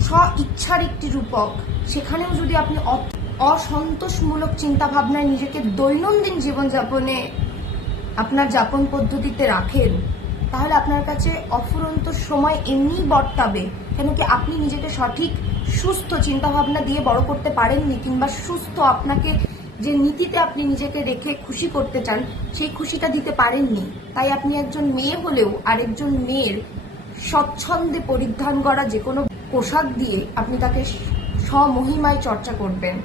স্ব ইচ্ছার একটি রূপক। সেখানেও যদি আপনি অসন্তোষমূলক চিন্তা ভাবনায় নিজেকে দৈনন্দিন জীবনযাপনে আপনার যাপন পদ্ধতিতে রাখেন, তাহলে আপনার কাছে অফুরন্ত সময় এমনিই বর্তাবে। কেন কি আপনি নিজেকে সঠিক সুস্থ চিন্তা ভাবনা দিয়ে বড় করতে পারেননি, কিংবা সুস্থ আপনাকে যে নীতিতে আপনি নিজেকে রেখে খুশি করতে চান সেই খুশিটা দিতে পারেননি। তাই আপনি একজন মেয়ে হলেও আরেকজন মেয়ের স্বচ্ছন্দে পরিধান করা যে কোনো পোশাক দিয়ে আপনি তাকে স্বমহিমায় চর্চা করবেন।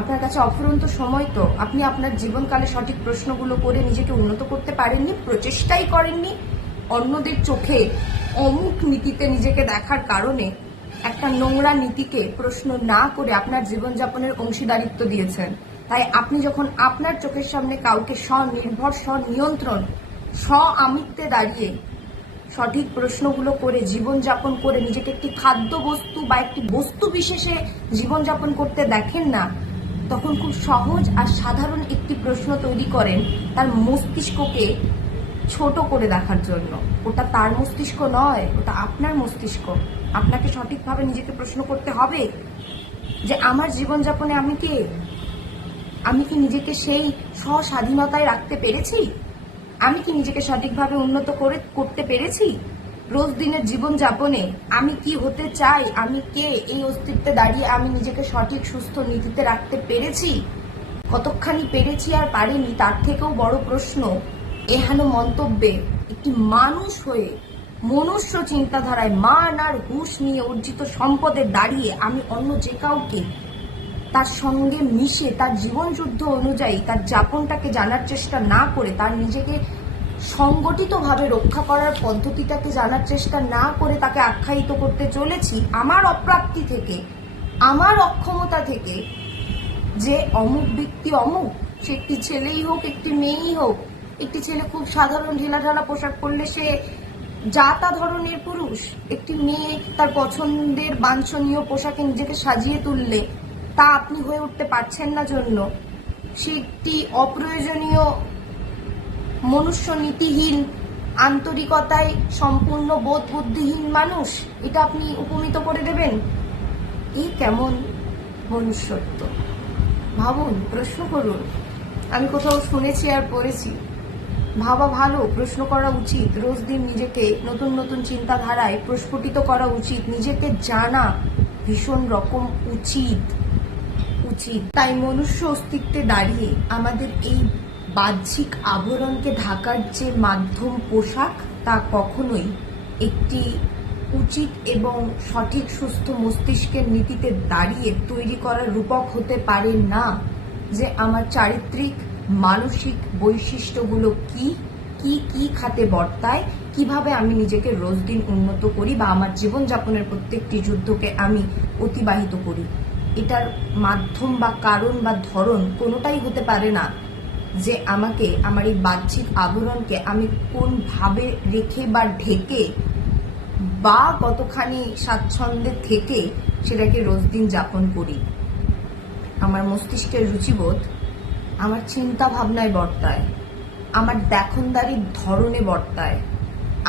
আপনার কাছে অফুরন্ত সময়, তো আপনি আপনার জীবনকালে সঠিক প্রশ্নগুলো করে নিজেকে উন্নত করতে পারেননি, প্রচেষ্টাই করেননি। অন্যদের চোখে অমুক নীতিতে নিজেকে দেখার কারণে একটা নোংরা নীতিকে প্রশ্ন না করে আপনার জীবনযাপনের অংশীদারিত্ব দিয়েছেন। তাই আপনি যখন আপনার চোখের সামনে কাউকে স্বনির্ভর, স্বনিয়ন্ত্রণ, আমিত্বে দাঁড়িয়ে সঠিক প্রশ্নগুলো করে জীবনযাপন করে নিজেকে একটি খাদ্য বস্তু বা একটি বস্তু বিশেষে জীবনযাপন করতে দেখেন না, তখন খুব সহজ আর সাধারণ একটি প্রশ্ন তৈরি করেন তার মস্তিষ্ককে ছোট করে দেখার জন্য। ওটা তার মস্তিষ্ক নয়, ওটা আপনার মস্তিষ্ক। আপনাকে সঠিকভাবে নিজেকে প্রশ্ন করতে হবে যে আমার জীবনযাপনে আমি কে, আমি কি নিজেকে সেই স্বস্বাধীনতায় রাখতে পেরেছি, আমি কি নিজেকে সঠিকভাবে উন্নত করতে পেরেছি, রোজ দিনের জীবনযাপনে আমি কি হতে চাই, আমি কে, এই অস্তিত্বে দাঁড়িয়ে আমি নিজেকে সঠিক সুস্থ নীতিতে রাখতে পেরেছি। কতখানি পেরেছি আর পারিনি তার থেকেও বড় প্রশ্ন, এহেন মন্তব্যে একটি মানুষ হয়ে মনুষ্য চিন্তাধারায় মান আর হুঁশ নিয়ে অর্জিত সম্পদে দাঁড়িয়ে আমি অন্য যে কাউকে তার সঙ্গে মিশে তার জীবনযুদ্ধ অনুযায়ী তার যাপনটাকে জানার চেষ্টা না করে, তার নিজেকে সংগঠিতভাবে রক্ষা করার পদ্ধতিটাকে জানার চেষ্টা না করে তাকে আখ্যায়িত করতে চলেছি আমার অপ্রাপ্তি থেকে, আমার অক্ষমতা থেকে, যে অমুক ব্যক্তি অমুক, সে একটি ছেলেই হোক একটি মেয়েই হোক। একটি ছেলে খুব সাধারণ ঢিলাঢালা পোশাক পরলে সে যা তা ধরনের পুরুষ? একটি মেয়ে তার পছন্দের বাঞ্ছনীয় পোশাকে নিজেকে সাজিয়ে তুললে তা আপনি হয়ে উঠতে পারছেন না জন্য সে একটি অপ্রয়োজনীয়, মনুষ্য নীতিহীন, আন্তরিকতায় সম্পূর্ণ বোধ বুদ্ধিহীন মানুষ, এটা আপনি উপমিত করে দেবেন? এই কেমন মনুষ্যত্ব? ভাবুন, প্রশ্ন করুন। আমি কোথাও শুনেছি আর পড়েছি, ভাবা ভালো, প্রশ্ন করা উচিত, রোজ দিন নিজেকে নতুন নতুন চিন্তাধারায় প্রস্ফুটিত করা উচিত, নিজেকে জানা ভীষণ রকম উচিত। তাই মনুষ্য অস্তিত্বে দাঁড়িয়ে আমাদের এই বাহ্যিক আবরণকে ঢাকার যে মাধ্যম পোশাক, তা কখনোই একটি উচিত এবং সঠিক সুস্থ মস্তিষ্কের নীতিতে দাঁড়িয়ে তৈরি করা রূপক হতে পারে না যে আমার চারিত্রিক মানসিক বৈশিষ্ট্যগুলো কি কি কি খাতে বর্তায়, কিভাবে আমি নিজেকে রোজ দিন উন্নত করি বা আমার জীবনযাপনের প্রত্যেকটি যুদ্ধকে আমি অতিবাহিত করি। এটার মাধ্যম বা কারণ বা ধরন কোনোটাই হতে পারে না যে আমাকে আমার এই বাহ্যিক আবরণকে আমি কোনভাবে রেখে বা ঢেকে বা কতখানি স্বাচ্ছন্দ্যে থেকে সেটাকে রোজ দিন যাপন করি। আমার মস্তিষ্কের রুচিবোধ আমার চিন্তা ভাবনায় বর্তায়, আমার দেখনদারির ধরনে বর্তায়।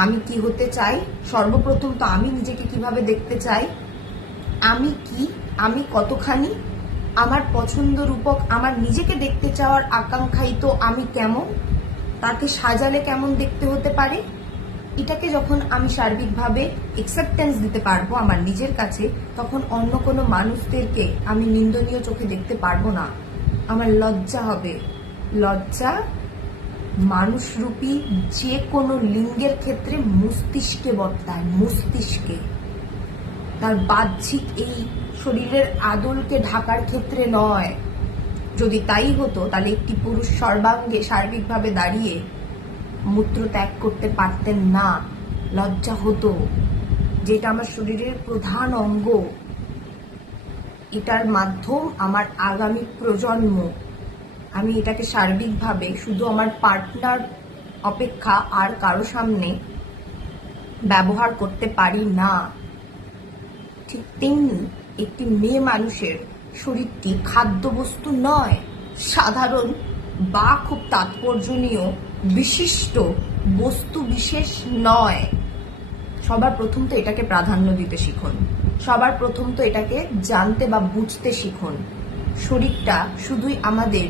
আমি কি হতে চাই, সর্বপ্রথম তো আমি নিজেকে কিভাবে দেখতে চাই, আমি কি, আমি কতখানি, আমার পছন্দ রূপক আমার নিজেকে দেখতে চাওয়ার আকাঙ্ক্ষাই তো আমি কেমন, তাকে সাজালে কেমন দেখতে হতে পারে, এটাকে যখন আমি সার্বিকভাবে একসেপ্টেন্স দিতে পারবো আমার নিজের কাছে, তখন অন্য কোনো মানুষদেরকে আমি নিন্দনীয় চোখে দেখতে পারবো না। আমার লজ্জা হবে। লজ্জা মানুষরূপী যে কোনো লিঙ্গের ক্ষেত্রে মস্তিষ্কে বর্তায়, মস্তিষ্কে, তার বাহ্যিক এই শরীরের আদলকে ঢাকার ক্ষেত্রে নয়। যদি তাই হতো তাহলে একটি পুরুষ সর্বাঙ্গে সার্বিকভাবে দাঁড়িয়ে মূত্র ত্যাগ করতে পারতেন না। লজ্জা হতো, যেটা আমার শরীরের প্রধান অঙ্গ, এটার মাধ্যম আমার আগামী প্রজন্ম। আমি এটাকে সার্বিকভাবে শুধু আমার পার্টনার অপেক্ষা আর কারো সামনে ব্যবহার করতে পারি না। ঠিক তেমনি একটি মেয়ে মানুষের শরীরটি খাদ্যবস্তু নয়, সাধারণ বা খুব তাৎপর্যনীয় বিশিষ্ট বস্তু বিশেষ নয়। সবার প্রথম তো এটাকে প্রাধান্য দিতে শিখুন, সবার প্রথম তো এটাকে জানতে বা বুঝতে শিখুন। শরীরটা শুধুই আমাদের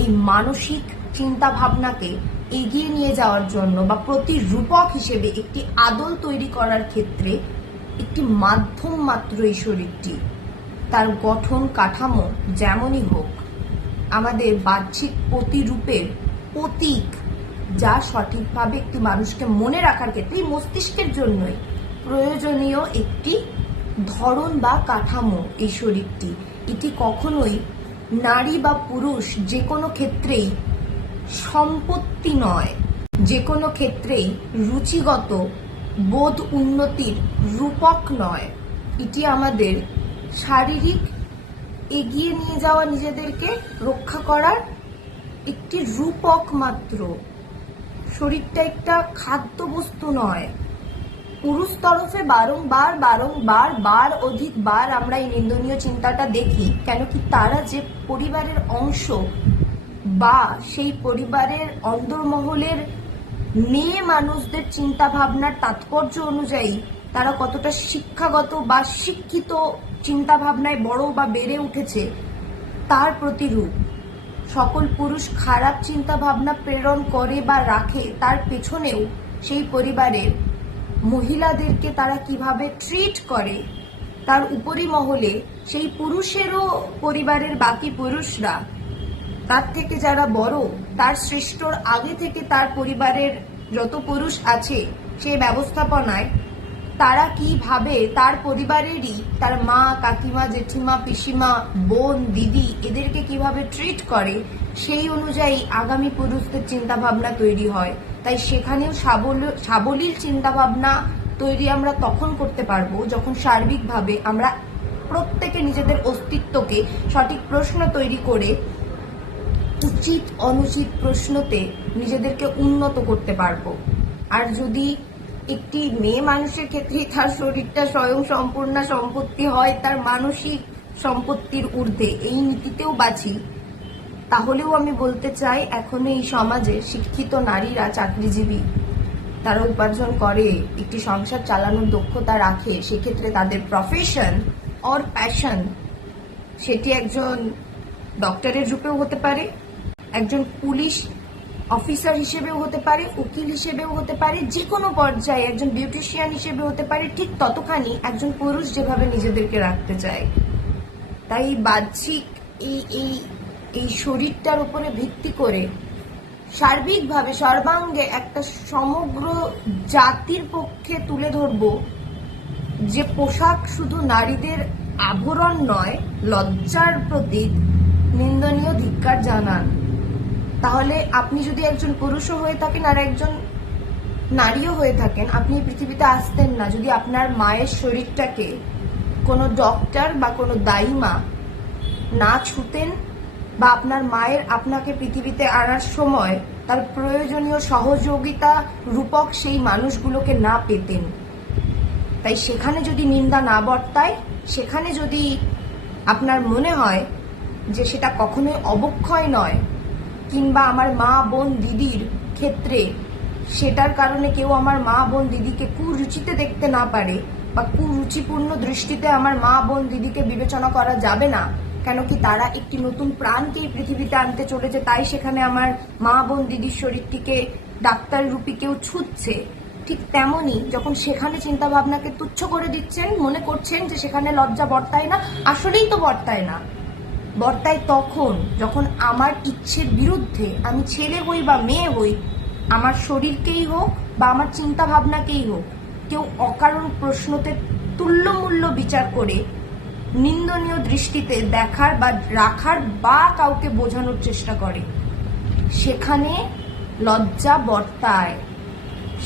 এই মানসিক চিন্তা ভাবনাকে এগিয়ে নিয়ে যাওয়ার জন্য বা প্রতিরূপক হিসেবে একটি আদল তৈরি করার ক্ষেত্রে একটি মাধ্যম মাত্র। এই শরীরটি, তার গঠন কাঠামো যেমনই হোক, আমাদের বাহ্যিক প্রতিরূপের প্রতীক, যা সঠিকভাবে একটি মানুষকে মনে রাখার ক্ষেত্রে মস্তিষ্কের জন্যই প্রয়োজনীয় একটি ধরন বা কাঠামো। এই শরীরটি, এটি কখনোই নারী বা পুরুষ যে কোনো ক্ষেত্রেই সম্পত্তি নয়, যে কোনো ক্ষেত্রেই রুচিগত বোধ উন্নতির রূপক নয়। এটি আমাদের শারীরিক এগিয়ে নিয়ে যাওয়া, নিজেদেরকে রক্ষা করার একটি রূপক মাত্র। শরীরটা একটা খাদ্যবস্তু নয়। পুরুষ তরফে বারংবার অধিকবার আমরা এই নিন্দনীয় চিন্তাটা দেখি, কেন কি তারা যে পরিবারের অংশ বা সেই পরিবারের অন্দরমহলের মেয়ে মানুষদের চিন্তা ভাবনার তাৎপর্য অনুযায়ী তারা কতটা শিক্ষাগত বা শিক্ষিত চিন্তা ভাবনায় বড় বা বেড়ে উঠেছে তার প্রতিরূপ। সকল পুরুষ খারাপ চিন্তা ভাবনা প্রেরণ করে বা রাখে, তার পেছনেও সেই পরিবারের মহিলাদেরকে তারা কিভাবে ট্রিট করে, তার উপরি মহলে সেই পুরুষেরও পরিবারের বাকি পুরুষরা, তার থেকে যারা বড়, তার শ্রেষ্ঠর আগে থেকে তার পরিবারের যত পুরুষ আছে সেই ব্যবস্থাপনায় তারা কিভাবে তার পরিবারেরই, তার মা, কাকিমা, জেঠিমা, পিসিমা, বোন, দিদি, এদেরকে কিভাবে ট্রিট করে, সেই অনুযায়ী আগামী পুরুষদের চিন্তা ভাবনা তৈরি হয়। তাই সেখানেও সাবলীল চিন্তা ভাবনা তৈরি আমরা তখন করতে পারবো যখন সার্বিকভাবে আমরা প্রত্যেকে নিজেদের অস্তিত্বকে সঠিক প্রশ্ন তৈরি করে উচিত অনুচিত প্রশ্নতে নিজেদেরকে উন্নত করতে পারবো। আর যদি একটি মেয়ে মানুষের ক্ষেত্রে তার শরীরটা স্বয়ং সম্পূর্ণ সম্পত্তি হয় তার মানসিক সম্পত্তির ঊর্ধ্বে, এই নীতিতেও বাঁচি, তাহলেও আমি বলতে চাই এখনো এই সমাজে শিক্ষিত নারীরা চাকরিজীবী, তারা উপার্জন করে, একটি সংসার চালানোর দক্ষতা রাখে, সেক্ষেত্রে তাদের প্রফেশন অর প্যাশন সেটি একজন ডক্টরের রূপেও হতে পারে, একজন পুলিশ অফিসার হিসেবেও হতে পারে, উকিল হিসেবেও হতে পারে, যে কোনো পর্যায়ে একজন বিউটিশিয়ান হিসেবে হতে পারে, ঠিক ততখানি একজন পুরুষ যেভাবে নিজেদেরকে রাখতে চায়। তাই বাহ্যিক এই এই এই শরীরটার উপরে ভিত্তি করে সার্বিকভাবে সর্বাঙ্গে একটা সমগ্র জাতির পক্ষে তুলে ধরব যে পোশাক শুধু নারীদের আভরণ নয়, লজ্জার প্রতীক, নিন্দনীয় ধিক্কার জানান। তাহলে আপনি যদি একজন পুরুষও হয়ে থাকেন আর একজন নারীও হয়ে থাকেন, আপনি পৃথিবীতে আসতেন না যদি আপনার মায়ের শরীরটাকে কোনো ডক্টর বা কোনো দাইমা না ছুতেন, বা আপনার মায়ের আপনাকে পৃথিবীতে আনার সময় তার প্রয়োজনীয় সহযোগিতা রূপক সেই মানুষগুলোকে না পেতেন। তাই সেখানে যদি নিন্দা না বর্তায়, সেখানে যদি আপনার মনে হয় যে সেটা কখনোই অবক্ষয় নয়, কিংবা আমার মা বোন দিদির ক্ষেত্রে সেটার কারণে কেউ আমার মা বোন দিদিকে কুরুচিতে দেখতে না পারে, বা কুরুচিপূর্ণ দৃষ্টিতে আমার মা বোন দিদিকে বিবেচনা করা যাবে না, কেন কি তারা একটি নতুন প্রাণকে এই পৃথিবীতে আনতে চলেছে, তাই সেখানে আমার মা বোন দিদির শরীরটিকে ডাক্তার রূপী কেউ ছুটছে, ঠিক তেমনি যখন সেখানে চিন্তা ভাবনাকে তুচ্ছ করে দিচ্ছেন, মনে করছেন যে সেখানে লজ্জা বর্তায় না, আসলেই তো বর্তায় না। বর্তায় তখন যখন আমার ইচ্ছের বিরুদ্ধে, আমি ছেলে হই বা মেয়ে হই, আমার শরীরকেই হোক বা আমার চিন্তা ভাবনাকেই হোক, কেউ অকারণ প্রশ্নতে তুল্যমূল্য বিচার করে নিন্দনীয় দৃষ্টিতে দেখার বা রাখার বা কাউকে বোঝানোর চেষ্টা করে, সেখানে লজ্জা বর্তায়,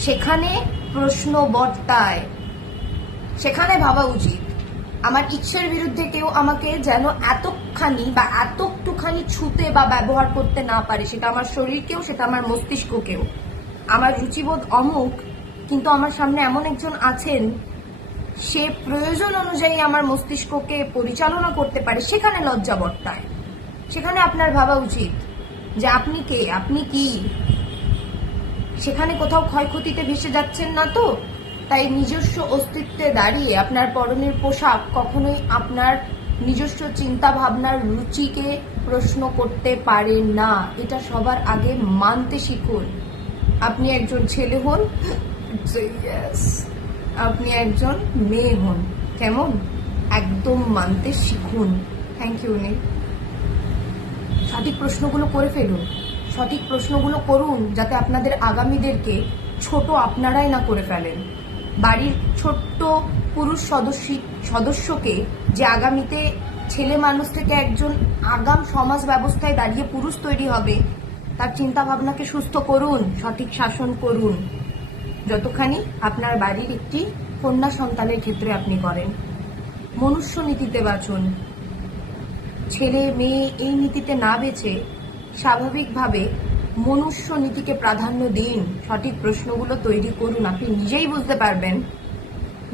সেখানে প্রশ্ন বর্তায়। সেখানে ভাবা উচিত আমার ইচ্ছের বিরুদ্ধে কেউ আমাকে যেন এতখানি বা এতটুখানি ছুতে বা ব্যবহার করতে না পারে, সেটা আমার শরীরকেও, সেটা আমার মস্তিষ্ককেও। আমার রুচিবোধ অমুক, কিন্তু আমার সামনে এমন একজন আছেন, সে প্রয়োজন অনুযায়ী আমার মস্তিষ্ককে পরিচালনা করতে পারে, সেখানে লজ্জা বর্তায়। সেখানে আপনার ভাবা উচিত যে আপনি কে, আপনি কি, সেখানে কোথাও ক্ষয়ক্ষতিতে ভেসে যাচ্ছেন না তো। তাই নিজস্ব অস্তিত্বে দাঁড়িয়ে আপনার পরনের পোশাক কখনোই আপনার নিজস্ব চিন্তা ভাবনার রুচিকে প্রশ্ন করতে পারে না, এটা সবার আগে মানতে শিখুন। আপনি একজন ছেলে হন, আপনি একজন মেয়ে হন, কেমন একদম মানতে শিখুন। থ্যাংক ইউ নীল। সঠিক প্রশ্নগুলো করে ফেলুন, সঠিক প্রশ্নগুলো করুন, যাতে আপনাদের আগামীদেরকে ছোট আপনারাই না করে ফেলেন। বাড়ির ছোট্ট পুরুষ সদস্যকে যে আগামীতে ছেলে মানুষ থেকে একজন আগাম সমাজ ব্যবস্থায় দাঁড়িয়ে পুরুষ তৈরি হবে, তার চিন্তা ভাবনাকে সুস্থ করুন, সঠিক শাসন করুন, যতখানি আপনার বাড়ির একটি কন্যা সন্তানের ক্ষেত্রে আপনি করেন। মনুষ্য নীতিতে বাঁচুন, ছেলে মেয়ে এই নীতিতে না বেছে স্বাভাবিকভাবে মনুষ্য নীতিকে প্রাধান্য দিন। সঠিক প্রশ্নগুলো তৈরি করুন, আপনি নিজেই বুঝতে পারবেন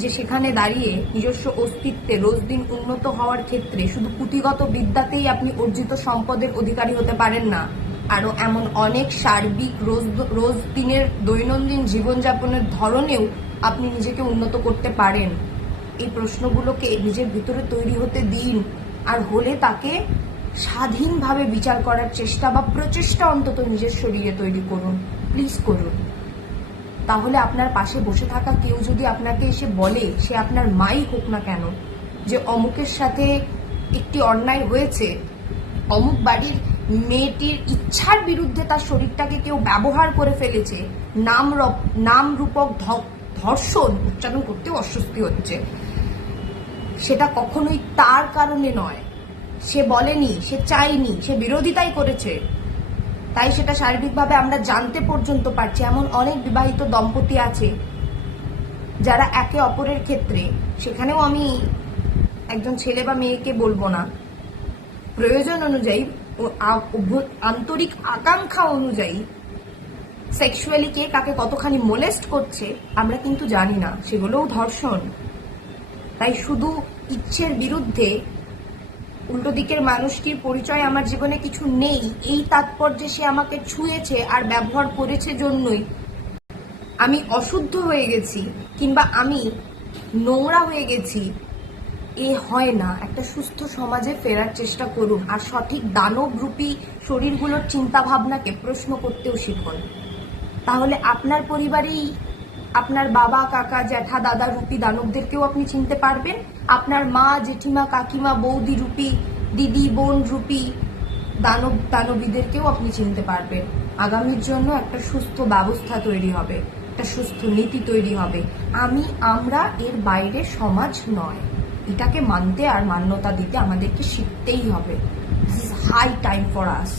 যে সেখানে দাঁড়িয়ে নিজস্ব অস্তিত্বে রোজ দিন উন্নত হওয়ার ক্ষেত্রে শুধু পুঁথিগত বিদ্যাতেই আপনি অর্জিত সম্পদের অধিকারী হতে পারেন না, আরও এমন অনেক সার্বিক রোজ দিনের দৈনন্দিন জীবনযাপনের ধরনেও আপনি নিজেকে উন্নত করতে পারেন। এই প্রশ্নগুলোকে নিজের ভিতরে তৈরি হতে দিন, আর হলে তাকে স্বাধীনভাবে বিচার করার চেষ্টা বা প্রচেষ্টা অন্তত নিজের শরীরে তৈরি করুন, প্লিজ করুন। তাহলে আপনার পাশে বসে থাকা কেউ যদি আপনাকে এসে বলে, সে আপনার মাই হোক না কেন, যে অমুকের সাথে একটি অন্যায় হয়েছে, অমুক বাড়ির মেয়েটির ইচ্ছার বিরুদ্ধে তার শরীরটাকে কেউ ব্যবহার করে ফেলেছে, নাম রূপক ধর্ষণ, উচ্চারণ করতেও অস্বস্তি হচ্ছে, সেটা কখনোই তার কারণে নয়, সে বলেনি, সে চায়নি, সে বিরোধিতাই করেছে, তাই সেটা শারীরিকভাবে আমরা জানতে পর্যন্ত পারছি। এমন অনেক বিবাহিত দম্পতি আছে যারা একে অপরের ক্ষেত্রে, সেখানেও আমি একজন ছেলে বা মেয়েকে বলবো না, প্রয়োজন অনুযায়ী ও আন্তরিক আকাঙ্ক্ষা অনুযায়ী সেক্সুয়ালি কে কাকে কতখানি মোলেস্ট করছে আমরা কিন্তু জানি না, সেগুলোও ধর্ষণ। তাই শুধু ইচ্ছের বিরুদ্ধে উল্টো দিকের মানুষটির পরিচয় আমার জীবনে কিছু নেই এই তাৎপর্যে সে আমাকে ছুঁয়েছে আর ব্যবহার করেছে জন্যই আমি অশুদ্ধ হয়ে গেছি কিংবা আমি নোংরা হয়ে গেছি, এ হয় না। একটা সুস্থ সমাজে ফেরার চেষ্টা করুন আর সঠিক দানবরূপী শরীরগুলোর চিন্তা ভাবনাকে প্রশ্ন করতেও শিখুন। তাহলে আপনার পরিবারেই আপনার বাবা, কাকা, জ্যাঠা, দাদা রূপী দানবদেরকেও আপনি চিনতে পারবেন, আপনার মা, জেঠিমা, কাকিমা, বৌদি রূপী, দিদি, বোন রূপী দানবীদেরকেও আপনি চিনতে পারবেন। আগামীর জন্য একটা সুস্থ ব্যবস্থা তৈরি হবে, একটা সুস্থ নীতি তৈরি হবে। আমরা এর বাইরে সমাজ নয়, এটাকে মানতে আর মান্যতা দিতে আমাদেরকে শিখতেই হবে। This is high time for us.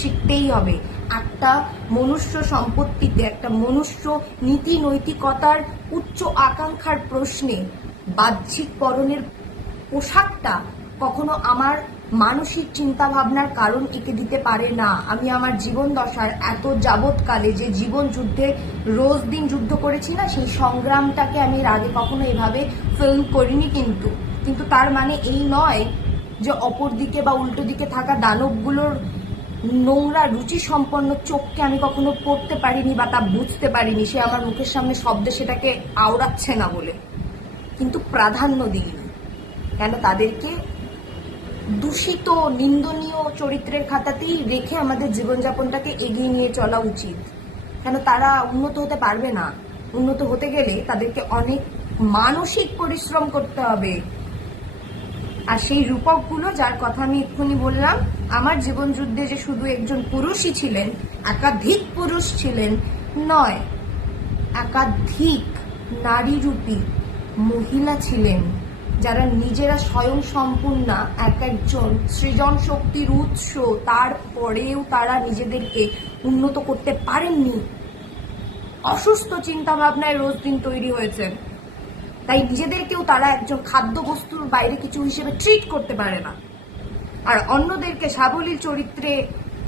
শিখতেই হবে। একটা মনুষ্য সম্পত্তিতে, একটা মনুষ্য নীতি নৈতিকতার উচ্চ আকাঙ্ক্ষার প্রশ্নে বাহ্যিক পরনের পোশাকটা কখনো আমার মানসিক চিন্তা ভাবনার কারণ এঁকে দিতে পারে না। আমি আমার জীবন দশার এত যাবৎকালে যে জীবন যুদ্ধে রোজ দিন যুদ্ধ করেছি না, সেই সংগ্রামটাকে আমি এর আগে কখনো এভাবে ফিল্ম করিনি। কিন্তু তার মানে এই নয় যে অপর দিকে বা উল্টো দিকে থাকা দানবগুলোর নোংরা রুচি সম্পন্ন চোখকে আমি কখনো পড়তে পারিনি বা তা বুঝতে পারিনি। সে আমার মুখের সামনে শব্দে সেটাকে আওড়াচ্ছে না বলে, কিন্তু প্রাধান্য দিইনি। কেন? তাদেরকে দূষিত নিন্দনীয় চরিত্রের খাতাতেই রেখে আমাদের জীবনযাপনটাকে এগিয়ে নিয়ে চলা উচিত। কেন? তারা উন্নত হতে পারবে না। উন্নত হতে গেলে তাদেরকে অনেক মানসিক পরিশ্রম করতে হবে। আর সেই রূপকগুলো, যার কথা আমি এক্ষুনি বললাম, আমার জীবন যুদ্ধে যে শুধু একজন পুরুষই ছিলেন, একাধিক পুরুষ ছিলেন নয়, একাধিক নারীরূপী মহিলা ছিলেন, যারা নিজেরা স্বয়ং সম্পূর্ণা, এক একজন সৃজন শক্তির উৎস, তারপরেও তারা নিজেদেরকে উন্নত করতে পারেননি। অসুস্থ চিন্তা ভাবনায় রোজ দিন তৈরি হয়েছে, তাই নিজেদেরকেও তারা একজন খাদ্য বস্তুর বাইরে কিছু হিসেবে ট্রিট করতে পারে না। আর অন্যদেরকে সাবলীল চরিত্রে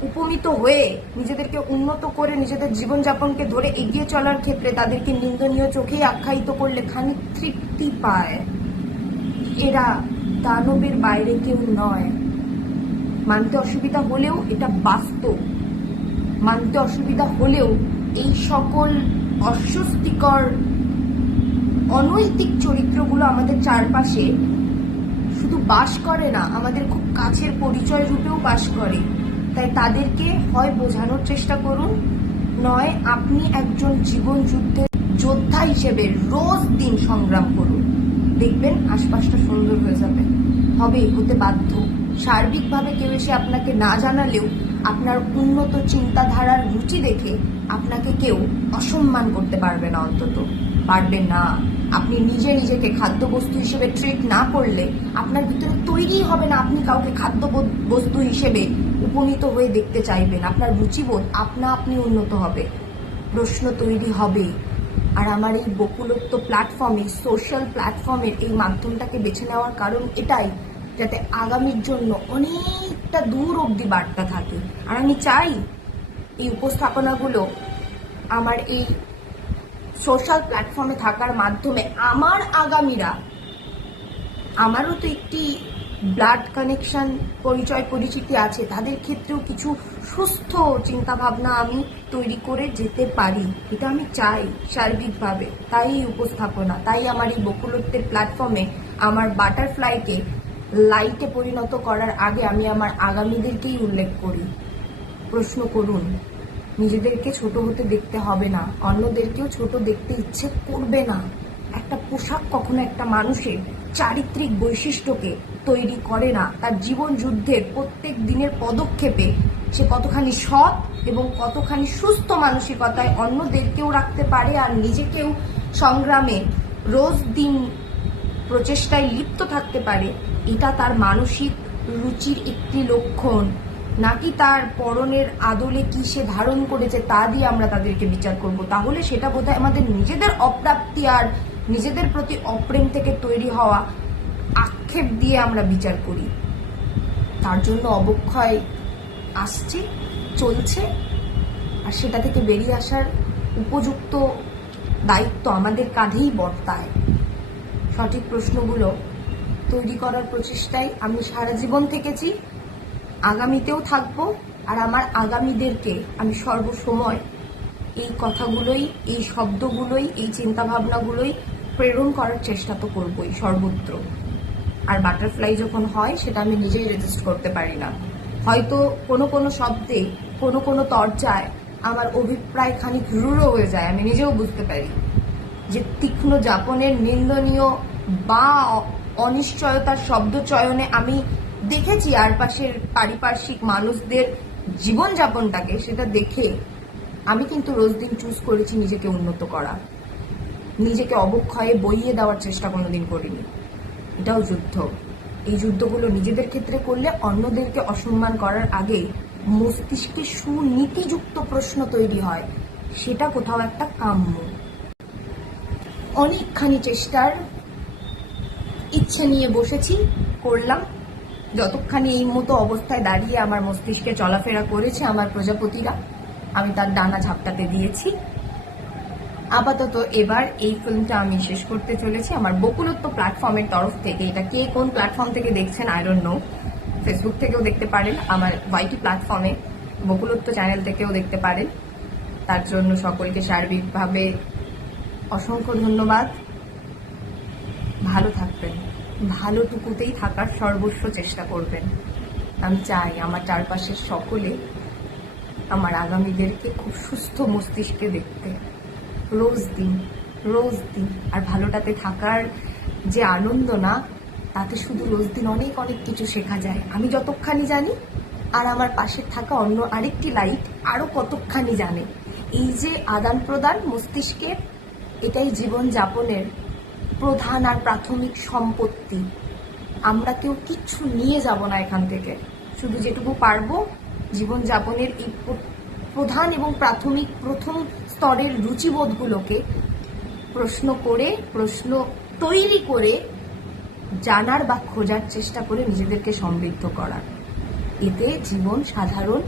উপনীত হয়ে নিজেদেরকে উন্নত করে নিজেদের জীবনযাপনকে ধরে এগিয়ে চলার ক্ষেত্রে তাদেরকে নিন্দনীয় চোখেই আখ্যায়িত করলে খানিক তৃপ্তি পায়। এরা দানবের বাইরে কেউ নয়। মানতে অসুবিধা হলেও এটা বাস্তব। মানতে অসুবিধা হলেও এই সকল অস্বস্তিকর অনৈতিক চরিত্রগুলো আমাদের চারপাশে শুধু বাস করে না, আমাদের খুব কাছের পরিচয় রূপেও বাস করে। তাই তাদেরকে হয় বোঝানোর চেষ্টা করুন, নয় আপনি একজন জীবন যুদ্ধের যোদ্ধা হিসেবে রোজ দিন সংগ্রাম করুন। দেখবেন আশপাশটা সুন্দর হয়ে যাবে, হতে বাধ্য। সার্বিকভাবে কেউ এসে আপনাকে না জানালেও আপনার উন্নত চিন্তাধারার রুচি দেখে আপনাকে কেউ অসম্মান করতে পারবে না, অন্তত পারবে না। আপনি নিজেকে খাদ্যবস্তু হিসেবে ট্রিট না করলে আপনার ভিতরে তৈরি হবে না আপনি কাউকে খাদ্য বস্তু হিসেবে উপনীত হয়ে দেখতে চাইবেন। আপনার রুচিবোধ আপনি উন্নত হবে, প্রশ্ন তৈরি হবে। আর আমার এই বকুলত্ব প্ল্যাটফর্মে, সোশ্যাল প্ল্যাটফর্মের এই মাধ্যমটাকে বেছে নেওয়ার কারণ এটাই, যাতে আগামীর জন্য অনেকটা দূর অবধি বার্তা থাকে। আর আমি চাই এই উপস্থাপনাগুলো আমার এই সোশ্যাল প্ল্যাটফর্মে থাকার মাধ্যমে আমার আগামীরা, আমারও তো একটি ব্লাড কানেকশন, পরিচয় পরিচিতি আছে, তাদের ক্ষেত্রেও কিছু সুস্থ চিন্তা ভাবনা আমি তৈরি করে যেতে পারি। এটা আমি চাই সার্বিকভাবে। তাই এই উপস্থাপনা, তাই আমার এই বকুলত্বের প্ল্যাটফর্মে আমার বাটারফ্লাইকে লাইটে পরিণত করার আগে আমি আমার আগামীদেরকেই উল্লেখ করি। প্রশ্ন করুন, নিজেদেরকে ছোট হতে দেখতে হবে না, অন্যদেরকেও ছোট দেখতে ইচ্ছে করবে না। একটা পোশাক কখনো একটা মানুষের চারিত্রিক বৈশিষ্ট্যকে তৈরি করে না। তার জীবন যুদ্ধের প্রত্যেক দিনের পদক্ষেপে সে কতখানি সৎ এবং কতখানি সুস্থ মানসিকতায় অন্যদেরকেও রাখতে পারে আর নিজেকেও সংগ্রামে রোজ দিন প্রচেষ্টায় লিপ্ত থাকতে পারে, এটা তার মানসিক রুচির একটি লক্ষণ। নাকি তার পরনের আদলে কি সে ধারণ করেছে তা দিয়ে আমরা তাদেরকে বিচার করব। তাহলে সেটা বোধহয় আমাদের নিজেদের অপ্রাপ্তি আর নিজেদের প্রতি অপ্রেম থেকে তৈরি হওয়া আক্ষেপ দিয়ে আমরা বিচার করি। তার জন্য অবক্ষয় আসছে, চলছে, আর সেটা থেকে বেরিয়ে আসার উপযুক্ত দায়িত্ব আমাদের কাঁধেই বর্তায়। সঠিক প্রশ্নগুলো তৈরি করার প্রচেষ্টায় আমি সারা জীবন থেকেছি, আগামীতেও থাকবো। আর আমার আগামীদেরকে আমি সর্বসময় এই কথাগুলোই, এই শব্দগুলোই, এই চিন্তাভাবনাগুলোই প্রেরণ করার চেষ্টা তো করবোই সর্বত্র। আর বাটারফ্লাই যখন হয় সেটা আমি নিজেই রেজিস্ট করতে পারি না। হয়তো কোনো কোনো শব্দে, কোনো কোনো তর্জায় আমার অভিপ্রায় খানিক রূঢ় হয়ে যায়, আমি নিজেও বুঝতে পারি যে তীক্ষ্ণ যাপনের নিন্দনীয় বা অনিশ্চয়তার শব্দ চয়নে আমি দেখেছি আর পাশের পারিপার্শ্বিক মানুষদের জীবনযাপনটাকে, সেটা দেখে আমি কিন্তু রোজ দিন চুজ করেছি নিজেকে উন্নত করা, নিজেকে অবক্ষয়ে বইয়ে দেওয়ার চেষ্টা কোনোদিন করিনি। এটাও যুদ্ধ। এই যুদ্ধগুলো নিজেদের ক্ষেত্রে করলে অন্যদেরকে অসম্মান করার আগে মস্তিষ্কে সুনীতিযুক্ত প্রশ্ন তৈরি হয়, সেটা কোথাও একটা কাম্য। অনেকখানি চেষ্টার ইচ্ছে নিয়ে বসেছি, করলাম। যতখানি এই মতো অবস্থায় দাঁড়িয়ে আমার মস্তিষ্কে চলাফেরা করেছে আমার প্রজাপতিরা, আমি তার ডানা ঝাপটাতে দিয়েছি। আপাতত এবার এই ফিল্মটা আমি শেষ করতে চলেছি আমার বকুলত্ব প্ল্যাটফর্মের তরফ থেকে। এটা কে কোন প্ল্যাটফর্ম থেকে দেখছেন আই ডোন্ট নো। ফেসবুক থেকেও দেখতে পারেন, আমার ওয়াইটি প্ল্যাটফর্মে বকুলত্ব চ্যানেল থেকেও দেখতে পারেন। তার জন্য সকলকে সার্বিকভাবে অসংখ্য ধন্যবাদ। ভালো থাকবেন, ভালোটুকুতেই থাকার সর্বস্ব চেষ্টা করবেন। আমি চাই আমার চারপাশের সকলে আমার আগামীদেরকে খুব সুস্থ মস্তিষ্কে দেখতে, রোজ দিন। আর ভালোটাতে থাকার যে আনন্দ না, তাতে শুধু রোজ দিন অনেক অনেক কিছু শেখা যায়। আমি যতখানি জানি আর আমার পাশে থাকা অন্য আরেকটি লাইট আরো কতখানি জানে। এই যে আদান প্রদান মস্তিষ্কে, এটাই জীবন যাপনের প্রধান আর প্রাথমিক সম্পত্তি। আমরা কেউ কিচ্ছু নিয়ে যাব না এখান থেকে, শুধু যেটুকু পারবো জীবন যাপনের এই প্রধান এবং প্রাথমিক প্রথম স্তরের রুচিবোধগুলোকে প্রশ্ন করে, প্রশ্ন তৈরি করে জানার বা খোঁজার চেষ্টা করে নিজেদেরকে সমৃদ্ধ করার। এতে জীবন সাধারণ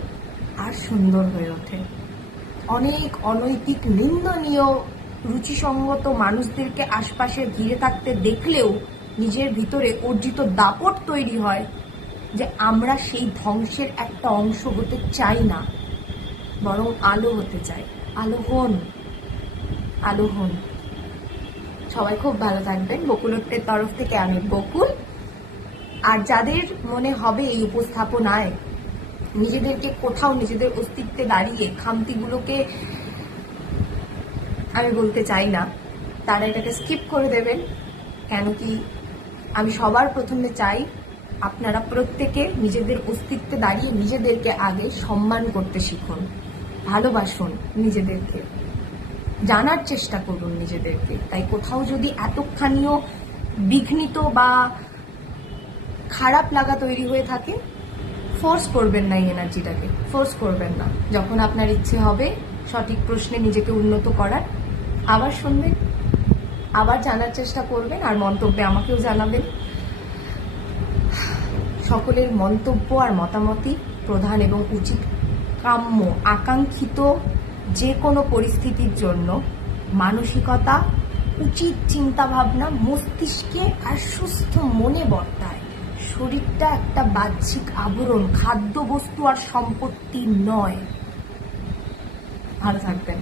আর সুন্দর হয়ে ওঠে। অনেক অনৈতিক, নিন্দনীয়, রুচিসঙ্গত মানুষদেরকে আশপাশে ঘিরে থাকতে দেখলেও নিজের ভিতরে অর্জিত দাপট তৈরি হয় যে আমরা সেই ধ্বংসের একটা অংশ হতে চাই না, বরং আলো হতে চাই। আলো হন। সবাই খুব ভালো থাকবেন। বকুলত্বের তরফ থেকে আমি বকুল। আর যাদের মনে হবে এই উপস্থাপনায় নিজেদেরকে কোথাও নিজেদের অস্তিত্বে দাঁড়িয়ে খামতিগুলোকে আমি বলতে চাই না, তারা এটাকে স্কিপ করে দেবেন। কেন কি আমি সবার প্রথমে চাই আপনারা প্রত্যেকে নিজেদের অস্তিত্বে দাঁড়িয়ে নিজেদেরকে আগে সম্মান করতে শিখুন, ভালোবাসুন নিজেদেরকে, জানার চেষ্টা করুন নিজেদেরকে। তাই কোথাও যদি এতখানিও বিঘ্নিত বা খারাপ লাগা তৈরি হয়ে থাকে, ফোর্স করবেন না, এই এনার্জিটাকে ফোর্স করবেন না। যখন আপনার ইচ্ছে হবে সঠিক প্রশ্নে নিজেকে উন্নত করার, আবার শুনবেন, আবার জানার চেষ্টা করবেন, আর মন্তব্যে আমাকেও জানাবেন। সকলের মন্তব্য আর মতামতই প্রধান এবং উচিত, কাম্য, আকাঙ্ক্ষিত যে কোনো পরিস্থিতির জন্য মানসিকতা, উচিত চিন্তাভাবনা মস্তিষ্কে আর সুস্থ মনে বর্তায়। শরীরটা একটা বাহ্যিক আবরণ, খাদ্যবস্তু আর সম্পত্তি নয়। ভালো থাকবেন।